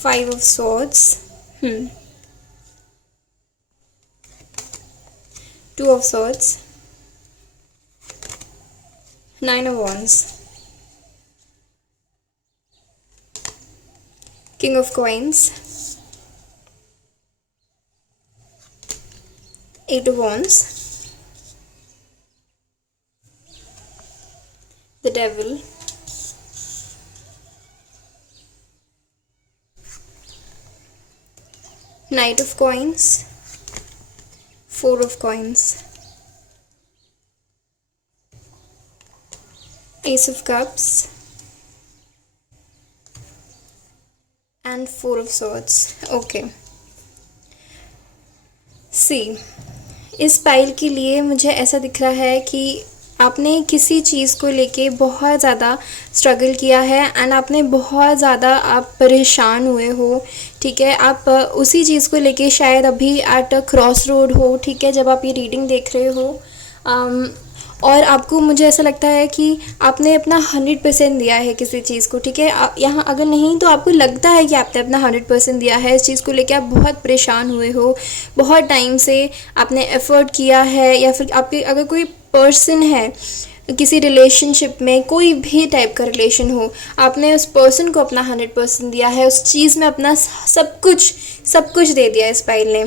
5 of swords, 2 of swords, 9 of wands, king of coins, 8 of wands, the devil, knight of coins, 4 of coins, ace of cups and 4 of swords. Okay see, इस pile के लिए मुझे ऐसा दिख रहा है कि आपने किसी चीज़ को लेके बहुत ज़्यादा स्ट्रगल किया है एंड आपने बहुत ज़्यादा आप परेशान हुए हो, ठीक है। आप उसी चीज़ को लेके शायद अभी एट अ क्रॉस रोड हो, ठीक है, जब आप ये रीडिंग देख रहे हो। और आपको, मुझे ऐसा लगता है कि आपने अपना 100% दिया है किसी चीज़ को, ठीक है। यहाँ अगर नहीं तो आपको लगता है कि आपने अपना 100% दिया है इस चीज़ को लेके, आप बहुत परेशान हुए हो, बहुत टाइम से आपने एफ़र्ट किया है, या फिर आपके अगर कोई पर्सन है किसी रिलेशनशिप में, कोई भी टाइप का रिलेशन हो, आपने उस पर्सन को अपना 100% दिया है, उस चीज़ में अपना सब कुछ दे दिया इस पाइल ने,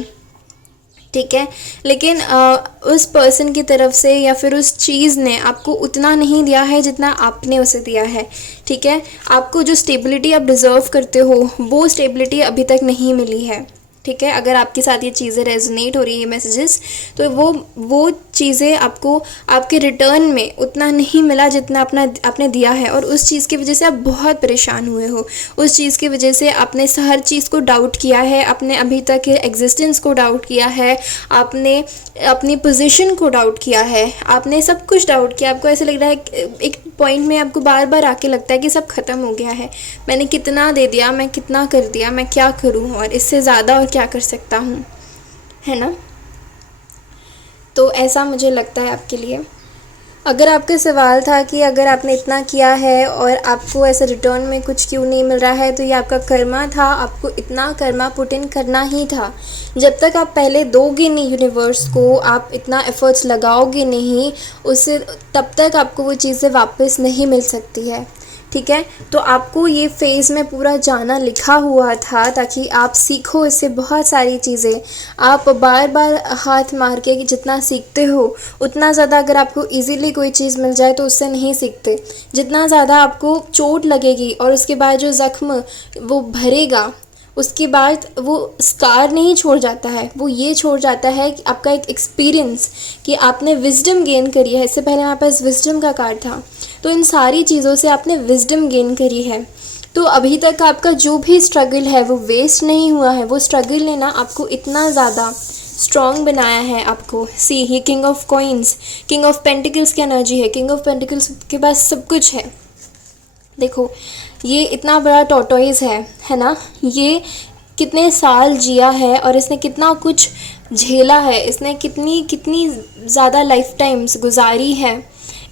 ठीक है। लेकिन उस पर्सन की तरफ से या फिर उस चीज़ ने आपको उतना नहीं दिया है जितना आपने उसे दिया है, ठीक है। आपको जो स्टेबिलिटी आप डिज़र्व करते हो वो स्टेबिलिटी अभी तक नहीं मिली है, ठीक है। अगर आपके साथ ये चीज़ें रेजोनेट हो रही है मैसेजेस, तो वो चीज़ें आपको आपके रिटर्न में उतना नहीं मिला जितना आपने दिया है, और उस चीज़ की वजह से आप बहुत परेशान हुए हो। उस चीज़ की वजह से आपने हर चीज़ को डाउट किया है, आपने अभी तक के एग्जिस्टेंस को डाउट किया है, आपने अपनी पोजीशन को डाउट किया है, आपने सब कुछ डाउट किया। आपको ऐसा लग रहा है, एक पॉइंट में आपको बार बार आके लगता है कि सब ख़त्म हो गया है, मैंने कितना दे दिया, मैं कितना कर दिया, मैं क्या करूँ और इससे ज़्यादा और क्या कर सकता हूँ, है ना। तो ऐसा मुझे लगता है आपके लिए। अगर आपका सवाल था कि अगर आपने इतना किया है और आपको ऐसा रिटर्न में कुछ क्यों नहीं मिल रहा है, तो ये आपका कर्मा था, आपको इतना कर्मा पुट इन करना ही था। जब तक आप पहले दोगे नहीं यूनिवर्स को, आप इतना एफर्ट्स लगाओगे नहीं उससे, तब तक आपको वो चीज़ें वापस नहीं मिल सकती है, ठीक है। तो आपको ये फेज़ में पूरा जाना लिखा हुआ था ताकि आप सीखो इससे बहुत सारी चीज़ें। आप बार बार हाथ मार के जितना सीखते हो उतना ज़्यादा, अगर आपको इजीली कोई चीज़ मिल जाए तो उससे नहीं सीखते। जितना ज़्यादा आपको चोट लगेगी और उसके बाद जो ज़ख्म वो भरेगा, उसके बाद वो स्कार नहीं छोड़ जाता है, वो ये छोड़ जाता है कि आपका एक एक्सपीरियंस, कि आपने विजडम गेन करी है। इससे पहले हमारे पास विजडम का कार्ड था, तो इन सारी चीज़ों से आपने विजडम गेन करी है। तो अभी तक आपका जो भी स्ट्रगल है वो वेस्ट नहीं हुआ है। वो स्ट्रगल ने ना आपको इतना ज़्यादा स्ट्रॉन्ग बनाया है आपको। सी, ये king of coins, king of pentacles की एनर्जी है। किंग ऑफ पेंटिकल्स के पास सब कुछ है। देखो, ये इतना बड़ा टॉर्टोइज है ना, ये कितने साल जिया है और इसने कितना कुछ झेला है, इसने कितनी ज़्यादा लाइफ टाइम्स गुजारी है,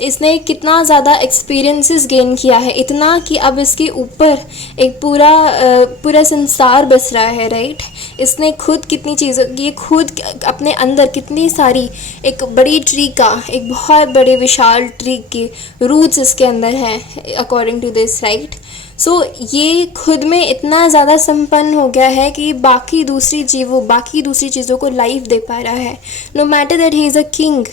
इसने कितना ज़्यादा एक्सपीरियंसेस गेन किया है, इतना कि अब इसके ऊपर एक पूरा संसार बस रहा है, राइट। इसने खुद कितनी चीज़ों, ये खुद अपने अंदर कितनी सारी, एक बड़ी ट्री का, एक बहुत बड़े विशाल ट्री के रूट्स इसके अंदर हैं अकॉर्डिंग टू दिस, राइट। सो ये खुद में इतना ज़्यादा संपन्न हो गया है कि बाकी दूसरी चीज़ों को लाइफ दे पा रहा है। No matter that he is a king.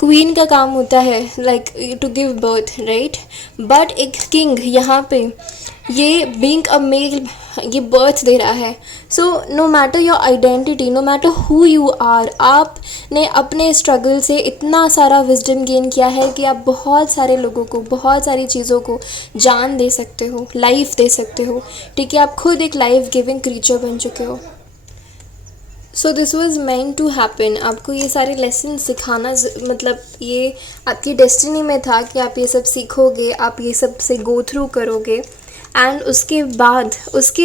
Queen का काम होता है like to give birth, right, but एक किंग यहाँ पे ये बीइंग अ मेल, ये बर्थ दे रहा है। So no matter your identity, no matter who you are, आपने अपने स्ट्रगल से इतना सारा विजडम गेन किया है कि आप बहुत सारे लोगों को, बहुत सारी चीज़ों को जान दे सकते हो, लाइफ दे सकते हो, ठीक है। आप खुद एक लाइफ गिविंग क्रीचर बन चुके हो। So this was meant to happen. आपको ये सारे लेसन सिखाना, मतलब ये आपकी डेस्टिनी में था कि आप ये सब सीखोगे, आप ये सब से गो थ्रू करोगे। एंड उसके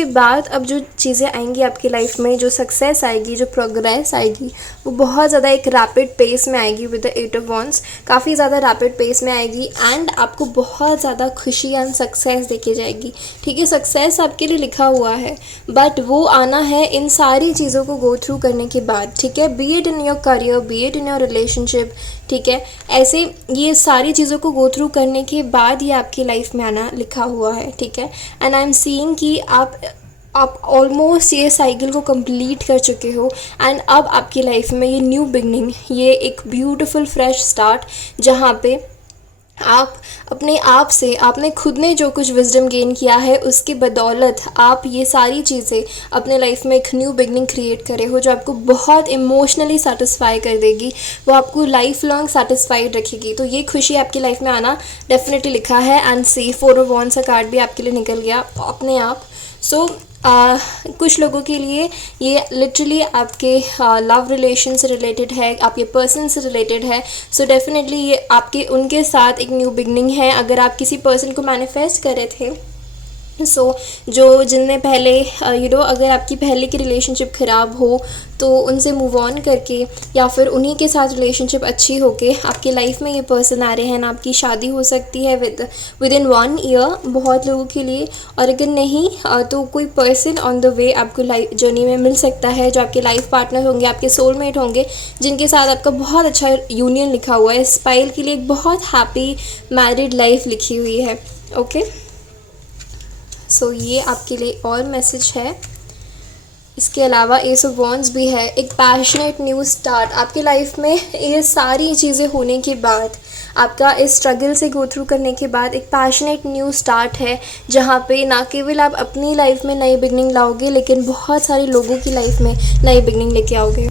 बाद अब जो चीज़ें आएंगी आपकी लाइफ में, जो सक्सेस आएगी, जो प्रोग्रेस आएगी, वो बहुत ज़्यादा एक रैपिड पेस में आएगी विद द 8 ऑफ वॉन्ड्स। काफ़ी ज़्यादा रैपिड पेस में आएगी एंड आपको बहुत ज़्यादा खुशी एंड सक्सेस देखी जाएगी। ठीक है, सक्सेस आपके लिए लिखा हुआ है, बट वो आना है इन सारी चीज़ों को गो थ्रू करने के बाद। ठीक है, B it in your career, B it in your relationship. ठीक है, ऐसे ये सारी चीज़ों को गो थ्रू करने के बाद ये आपकी लाइफ में आना लिखा हुआ है। ठीक है, एंड आई एम सीइंग कि आप ऑलमोस्ट ये साइकिल को कंप्लीट कर चुके हो एंड अब आपकी लाइफ में ये न्यू बिगनिंग, ये एक ब्यूटीफुल फ्रेश स्टार्ट, जहाँ पे आप अपने आप से, आपने खुद ने जो कुछ विजडम गेन किया है उसकी बदौलत आप ये सारी चीज़ें अपने लाइफ में एक न्यू बिगनिंग क्रिएट करे हो, जो आपको बहुत इमोशनली सेटिस्फाई कर देगी, वो आपको लाइफ लॉन्ग सेटिस्फाइड रखेगी। तो ये खुशी आपकी लाइफ में आना डेफिनेटली लिखा है। एंड सी 4 ऑफ वॉन्ड्स का कार्ड भी आपके लिए निकल गया अपने आप। सो कुछ लोगों के लिए ये लिटरली आपके लव रिलेशन से रिलेटेड है, आपके पर्सन से रिलेटेड है। सो डेफिनेटली ये आपके उनके साथ एक न्यू बिगनिंग है। अगर आप किसी पर्सन को मैनिफेस्ट कर रहे थे, जो जिनने पहले अगर आपकी पहले की रिलेशनशिप ख़राब हो तो उनसे मूव ऑन करके या फिर उन्हीं के साथ रिलेशनशिप अच्छी होके आपकी लाइफ में ये पर्सन आ रहे हैं ना, आपकी शादी हो सकती है विद इन 1 ईयर बहुत लोगों के लिए। और अगर नहीं तो कोई पर्सन ऑन द वे आपको लाइफ जर्नी में मिल सकता है, जो आपके लाइफ पार्टनर होंगे, आपके सोलमेट होंगे, जिनके साथ आपका बहुत अच्छा यूनियन लिखा हुआ है। इस पाइल के लिए एक बहुत हैप्पी मैरिड लाइफ लिखी हुई है। ओके, सो ये आपके लिए और मैसेज है। इसके अलावा एस ऑफ वॉन्ड्स भी है, एक पैशनेट न्यू स्टार्ट आपकी लाइफ में। ये सारी चीज़ें होने के बाद, आपका इस स्ट्रगल से गो थ्रू करने के बाद एक पैशनेट न्यू स्टार्ट है, जहाँ पे ना केवल आप अपनी लाइफ में नई बिगनिंग लाओगे, लेकिन बहुत सारे लोगों की लाइफ में नई बिगनिंग लेके आओगे।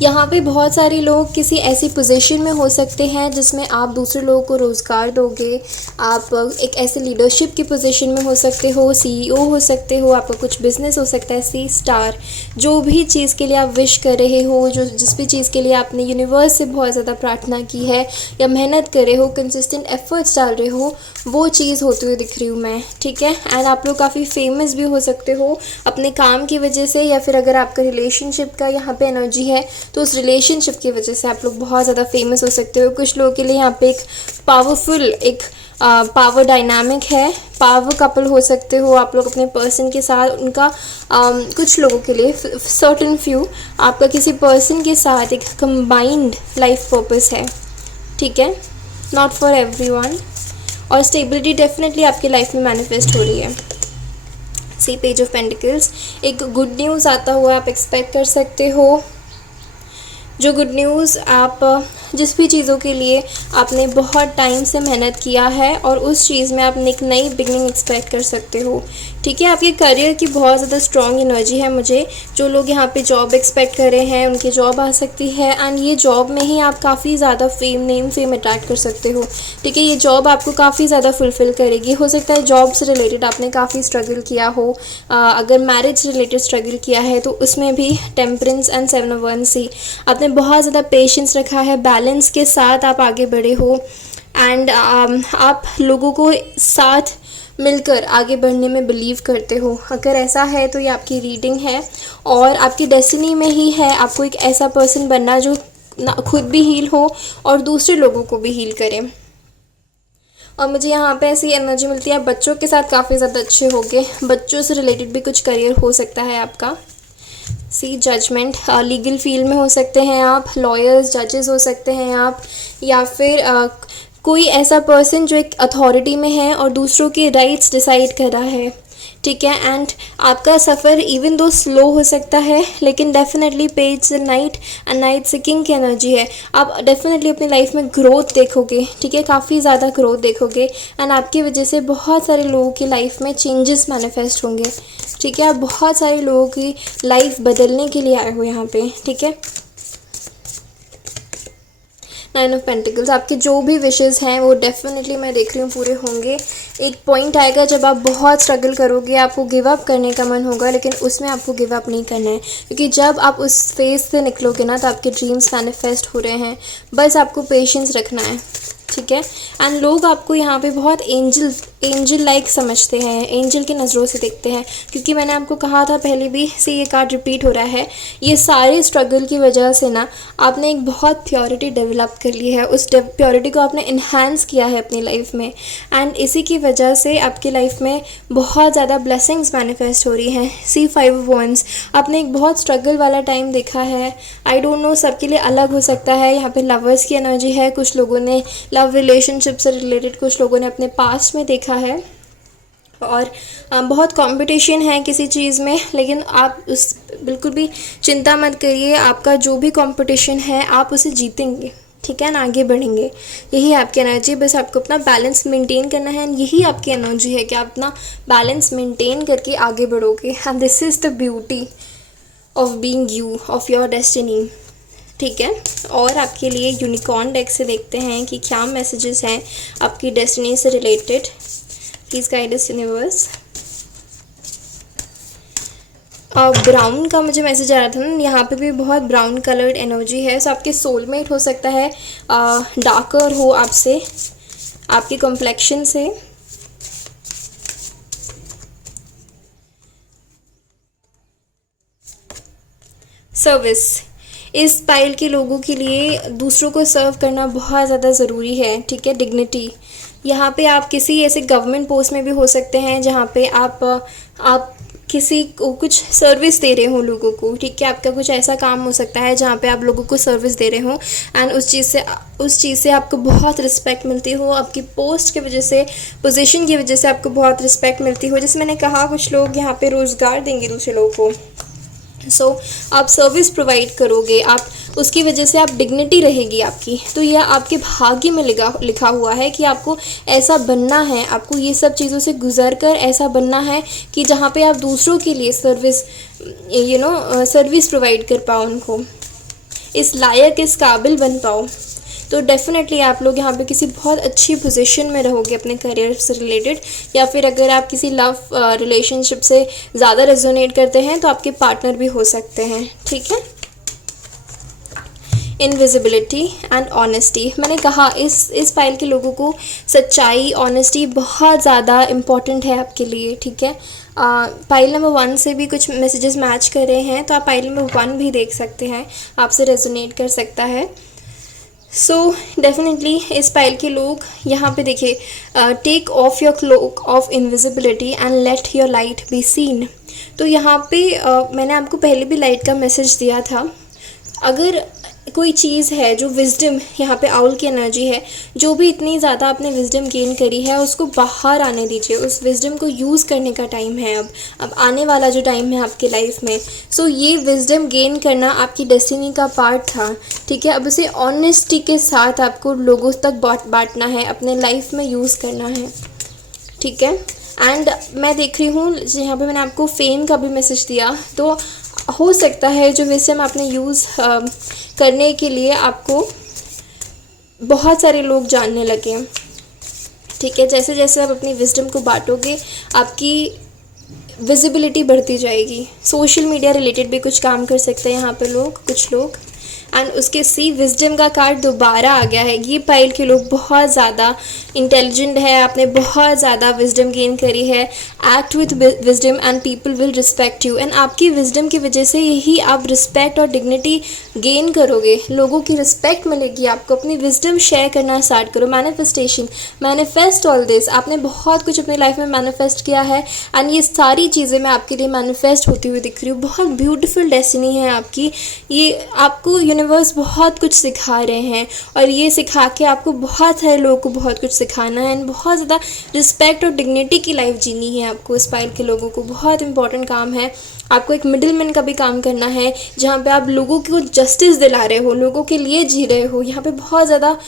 यहाँ पे बहुत सारे लोग किसी ऐसी पोजीशन में हो सकते हैं जिसमें आप दूसरे लोगों को रोज़गार दोगे। आप एक ऐसे लीडरशिप की पोजीशन में हो सकते हो, सीईओ हो सकते हो, आपका कुछ बिजनेस हो सकता है, सी स्टार। जो भी चीज़ के लिए आप विश कर रहे हो, जिस भी चीज़ के लिए आपने यूनिवर्स से बहुत ज़्यादा प्रार्थना की है या मेहनत कर रहे हो, कंसिस्टेंट एफर्ट्स डाल रहे हो, वो चीज़ होती हुई दिख रही हूँ मैं। ठीक है, एंड आप लोग काफ़ी फेमस भी हो सकते हो अपने काम की वजह से, या फिर अगर आपका रिलेशनशिप का यहाँ पे एनर्जी है तो उस रिलेशनशिप की वजह से आप लोग बहुत ज़्यादा फेमस हो सकते हो। कुछ लोगों के लिए यहाँ पे एक पावरफुल एक पावर डायनामिक है, पावर कपल हो सकते हो आप लोग अपने पर्सन के साथ। उनका कुछ लोगों के लिए सर्टेन फ्यू आपका किसी पर्सन के साथ एक कंबाइंड लाइफ पर्पस है। ठीक है, नॉट फॉर एवरीवन। और स्टेबिलिटी डेफिनेटली आपकी लाइफ में मैनिफेस्ट हो रही है। सी पेज ऑफ पेंटिकल्स, एक गुड न्यूज़ आता हुआ आप एक्सपेक्ट कर सकते हो। जो गुड न्यूज़ आप जिस भी चीज़ों के लिए आपने बहुत टाइम से मेहनत किया है और उस चीज़ में आप एक नई बिगनिंग एक्सपेक्ट कर सकते हो। ठीक है, आपके करियर की बहुत ज़्यादा स्ट्रॉन्ग एनर्जी है मुझे। जो लोग यहाँ पे जॉब एक्सपेक्ट कर रहे हैं उनकी जॉब आ सकती है, एंड ये जॉब में ही आप काफ़ी ज़्यादा नेम फेम अट्रैक्ट कर सकते हो। ठीक है, ये जॉब आपको काफ़ी ज़्यादा फुलफ़िल करेगी। हो सकता है जॉब से रिलेटेड आपने काफ़ी स्ट्रगल किया हो, अगर मैरिज से रिलेटेड स्ट्रगल किया है तो उसमें भी टेम्परेंस एंड 7 ऑफ वंड्स से आपने बहुत ज़्यादा पेशेंस रखा है, बैलेंस के साथ आप आगे बढ़े हो, एंड आप लोगों को साथ मिलकर आगे बढ़ने में बिलीव करते हो। अगर ऐसा है तो ये आपकी रीडिंग है और आपकी डेस्टिनी में ही है आपको एक ऐसा पर्सन बनना जो खुद भी हील हो और दूसरे लोगों को भी हील करे। और मुझे यहाँ पे ऐसी एनर्जी मिलती है, बच्चों के साथ काफ़ी ज़्यादा अच्छे होंगे, बच्चों से रिलेटेड भी कुछ करियर हो सकता है आपका। सी जजमेंट, लीगल फील्ड में हो सकते हैं आप, लॉयर्स, जजेस हो सकते हैं आप, या फिर कोई ऐसा पर्सन जो एक अथॉरिटी में है और दूसरों के राइट्स डिसाइड कर रहा है। ठीक है, एंड आपका सफ़र इवन दो स्लो हो सकता है, लेकिन डेफिनेटली पेज से नाइट एंड नाइट से किंग की एनर्जी है। आप डेफिनेटली अपनी लाइफ में ग्रोथ देखोगे। ठीक है, काफ़ी ज़्यादा ग्रोथ देखोगे, एंड आपकी वजह से बहुत सारे लोगों की लाइफ में चेंजेस मैनिफेस्ट होंगे। ठीक है, आप बहुत सारे लोगों की लाइफ बदलने के लिए आए हो यहाँ पे। ठीक है, 9 ऑफ पेंटिकल्स, आपके जो भी विशेस हैं वो डेफिनेटली मैं देख रही हूँ पूरे होंगे। एक पॉइंट आएगा जब आप बहुत स्ट्रगल करोगे, आपको गिव अप करने का मन होगा, लेकिन उसमें आपको गिव अप नहीं करना है, क्योंकि जब आप उस फेज से निकलोगे ना तो आपके ड्रीम्स मैनिफेस्ट हो रहे हैं। बस आपको पेशेंस रखना है। ठीक है, एंड लोग आपको यहाँ पे बहुत एंजल लाइक समझते हैं, एंजल की नज़रों से देखते हैं, क्योंकि मैंने आपको कहा था पहले भी से ये कार्ड रिपीट हो रहा है। ये सारे स्ट्रगल की वजह से ना आपने एक बहुत प्योरिटी डेवलप कर ली है, उस प्योरिटी को आपने इन्हांस किया है अपनी लाइफ में, एंड इसी की वजह से आपकी लाइफ में बहुत ज़्यादा ब्लेसिंग्स मैनिफेस्ट हो रही हैं। सी 5 वंस, आपने एक बहुत स्ट्रगल वाला टाइम देखा है। आई डोंट नो, सबके लिए अलग हो सकता है। यहाँ पे लवर्स की एनर्जी है, कुछ लोगों ने लव रिलेशनशिप से रिलेटेड, कुछ लोगों ने अपने पास्ट में देखा है, और बहुत कंपटीशन है किसी चीज़ में, लेकिन आप उस बिल्कुल भी चिंता मत करिए। आपका जो भी कंपटीशन है आप उसे जीतेंगे, ठीक है ना, आगे बढ़ेंगे। यही आपकी एनर्जी, बस आपको अपना बैलेंस मेंटेन करना है, यही आपकी एनर्जी है कि आप अपना बैलेंस मेंटेन करके आगे बढ़ोगे। And this is the beauty of being you, of your destiny, ठीक है। और आपके लिए यूनिकॉर्न डेक से देखते हैं कि क्या मैसेजेस हैं आपकी डेस्टिनी से related. Please guide us universe. Brown का मुझे मैसेज आ रहा था ना, यहाँ पे भी बहुत ब्राउन कलर्ड एनर्जी है। सो आपके सोलमेट हो सकता है, डार्कर हो आपसे, आपकी कॉम्प्लेक्शन से। सर्विस, इस पाइल के लोगों के लिए दूसरों को सर्व करना बहुत ज़्यादा ज़रूरी है, ठीक है। डिग्निटी, यहाँ पे आप किसी ऐसे गवर्नमेंट पोस्ट में भी हो सकते हैं जहाँ पे आप किसी को कुछ सर्विस दे रहे हो लोगों को, ठीक है। आपका कुछ ऐसा काम हो सकता है जहाँ पे आप लोगों को सर्विस दे रहे हो, एंड उस चीज़ से आपको बहुत रिस्पेक्ट मिलती हो, आपकी पोस्ट की वजह से, पोजीशन की वजह से आपको बहुत रिस्पेक्ट मिलती हो। जैसे मैंने कहा, कुछ लोग यहाँ पे रोज़गार देंगे दूसरे लोगों को। सो आप सर्विस प्रोवाइड करोगे, आप उसकी वजह से आप डिग्निटी रहेगी आपकी। तो यह आपके भाग्य में लिखा हुआ है कि आपको ऐसा बनना है, आपको ये सब चीज़ों से गुजर कर ऐसा बनना है कि जहाँ पे आप दूसरों के लिए सर्विस सर्विस प्रोवाइड कर पाओ, उनको इस लायक, इस काबिल बन पाओ। तो डेफिनेटली आप लोग यहाँ पे किसी बहुत अच्छी पोजीशन में रहोगे अपने करियर से रिलेटेड, या फिर अगर आप किसी लव रिलेशनशिप से ज़्यादा रेजोनेट करते हैं तो आपके पार्टनर भी हो सकते हैं, ठीक है। इनविजिबिलिटी एंड ऑनेस्टी, मैंने कहा इस फाइल के लोगों को सच्चाई, ऑनेस्टी बहुत ज़्यादा इम्पॉर्टेंट है आपके लिए, ठीक है। फाइल नंबर 1 से भी कुछ मैसेजेस मैच कर रहे हैं, तो आप फाइल नंबर 1 भी देख सकते हैं, आपसे रेजोनेट कर सकता है। सो डेफिनेटली इस फाइल के लोग यहाँ पे देखिए, take off your cloak of invisibility and let your light be seen. तो यहाँ पे मैंने आपको पहले भी लाइट का मैसेज दिया था। अगर कोई चीज़ है जो विजडम, यहाँ पे आउल की एनर्जी है, जो भी इतनी ज़्यादा आपने विजडम गेन करी है उसको बाहर आने दीजिए, उस विजडम को यूज़ करने का टाइम है अब आने वाला जो टाइम है आपके लाइफ में। सो ये विजडम गेन करना आपकी डेस्टिनी का पार्ट था, ठीक है। अब उसे ऑनेस्टी के साथ आपको लोगों तक बांटना है, अपने लाइफ में यूज़ करना है, ठीक है। एंड मैं देख रही हूँ यहाँ पे मैंने आपको फेम का भी मैसेज दिया, तो हो सकता है जो विजडम आपने यूज़ करने के लिए आपको बहुत सारे लोग जानने लगे, ठीक है। जैसे जैसे आप अपनी विजडम को बांटोगे आपकी विजिबिलिटी बढ़ती जाएगी। सोशल मीडिया रिलेटेड भी कुछ काम कर सकते हैं यहाँ पे लोग, कुछ लोग। एंड उसके सी विजडम का कार्ड दोबारा आ गया है। ये पाइल के लोग बहुत ज़्यादा इंटेलिजेंट है, आपने बहुत ज़्यादा विजडम गेन करी है। Act with wisdom and people will respect you, and आपकी विजडम की वजह से यही आप रिस्पेक्ट और डिग्निटी गेन करोगे, लोगों की रिस्पेक्ट मिलेगी आपको। अपनी विजडम शेयर करना स्टार्ट करो। मैनिफेस्टेशन, मैनिफेस्ट ऑल दिस, आपने बहुत कुछ अपनी लाइफ में मैनिफेस्ट किया है, एंड ये सारी चीज़ें मैं आपके लिए मैनिफेस्ट होती हुई दिख रही हूँ। बहुत ब्यूटीफुल डेस्टिनी है आपकी। ये आपको यूनिवर्स बहुत कुछ सिखा रहे हैं, और ये सिखा के आपको बहुत सारे लोगों को बहुत कुछ सिखाना है, एंड बहुत ज़्यादा रिस्पेक्ट और डिग्निटी की लाइफ जीनी है आपको। इस फाइल के लोगों को बहुत इंपॉर्टेंट काम है, आपको एक मिडिल मैन का भी काम करना है, जहाँ पे आप लोगों को जस्टिस दिला रहे हो, लोगों के लिए जी रहे हो। यहाँ पे बहुत ज़्यादा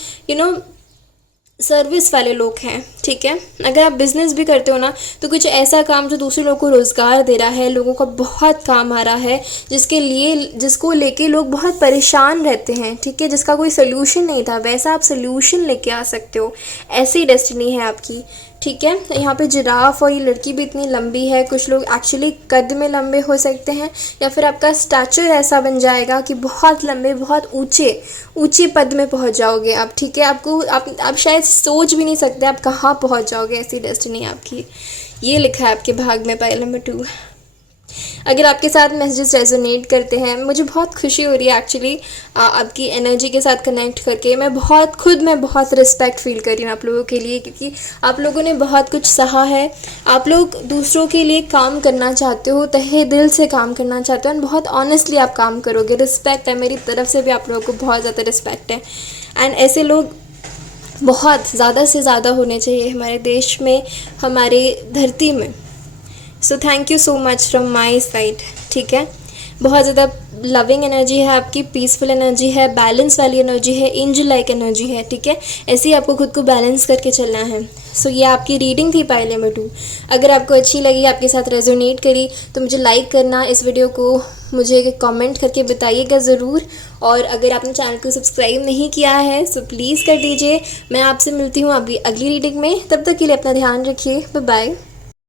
सर्विस वाले लोग हैं, ठीक है। अगर आप बिज़नेस भी करते हो ना, तो कुछ ऐसा काम जो दूसरे लोगों को रोज़गार दे रहा है, लोगों का बहुत काम आ रहा है, जिसको लेके लोग बहुत परेशान रहते हैं, ठीक है, जिसका कोई सोल्यूशन नहीं था, वैसा आप सोल्यूशन लेके आ सकते हो। ऐसी डेस्टिनी है आपकी, ठीक है। यहाँ पे जिराफ और ये लड़की भी इतनी लंबी है, कुछ लोग एक्चुअली कद में लंबे हो सकते हैं या फिर आपका स्टैचर ऐसा बन जाएगा कि बहुत लंबे, बहुत ऊंचे ऊंचे पद में पहुँच जाओगे आप, ठीक है। आप शायद सोच भी नहीं सकते आप कहाँ पहुँच जाओगे, ऐसी डेस्टिनी आपकी। ये लिखा है आपके भाग में, पाइल नंबर 2। अगर आपके साथ मैसेजेस रेजोनेट करते हैं, मुझे बहुत खुशी हो रही है एक्चुअली आपकी एनर्जी के साथ कनेक्ट करके। मैं बहुत रिस्पेक्ट फील कर रही हूँ आप लोगों के लिए, क्योंकि आप लोगों ने बहुत कुछ सहा है। आप लोग दूसरों के लिए काम करना चाहते हो, तहे दिल से काम करना चाहते हो, एंड बहुत ऑनेस्टली आप काम करोगे। रिस्पेक्ट है, मेरी तरफ से भी आप लोगों को बहुत ज़्यादा रिस्पेक्ट है। एंड ऐसे लोग बहुत ज़्यादा से ज़्यादा होने चाहिए हमारे देश में, हमारे धरती में। So thank you so much from my side, ठीक है। बहुत ज़्यादा लविंग एनर्जी है आपकी, पीसफुल एनर्जी है, बैलेंस वाली एनर्जी है, एंजल लाइक एनर्जी है, ठीक है। ऐसे ही आपको खुद को बैलेंस करके चलना है। सो ये आपकी रीडिंग थी पाइल नंबर 2। अगर आपको अच्छी लगी, आपके साथ रेजोनेट करी, तो मुझे लाइक करना, इस वीडियो को मुझे कमेंट करके बताइएगा ज़रूर। और अगर आपने चैनल को सब्सक्राइब नहीं किया है सो प्लीज़ कर दीजिए। मैं आपसे मिलती हूँ अभी अगली रीडिंग में, तब तक के लिए अपना ध्यान रखिए। Bye bye.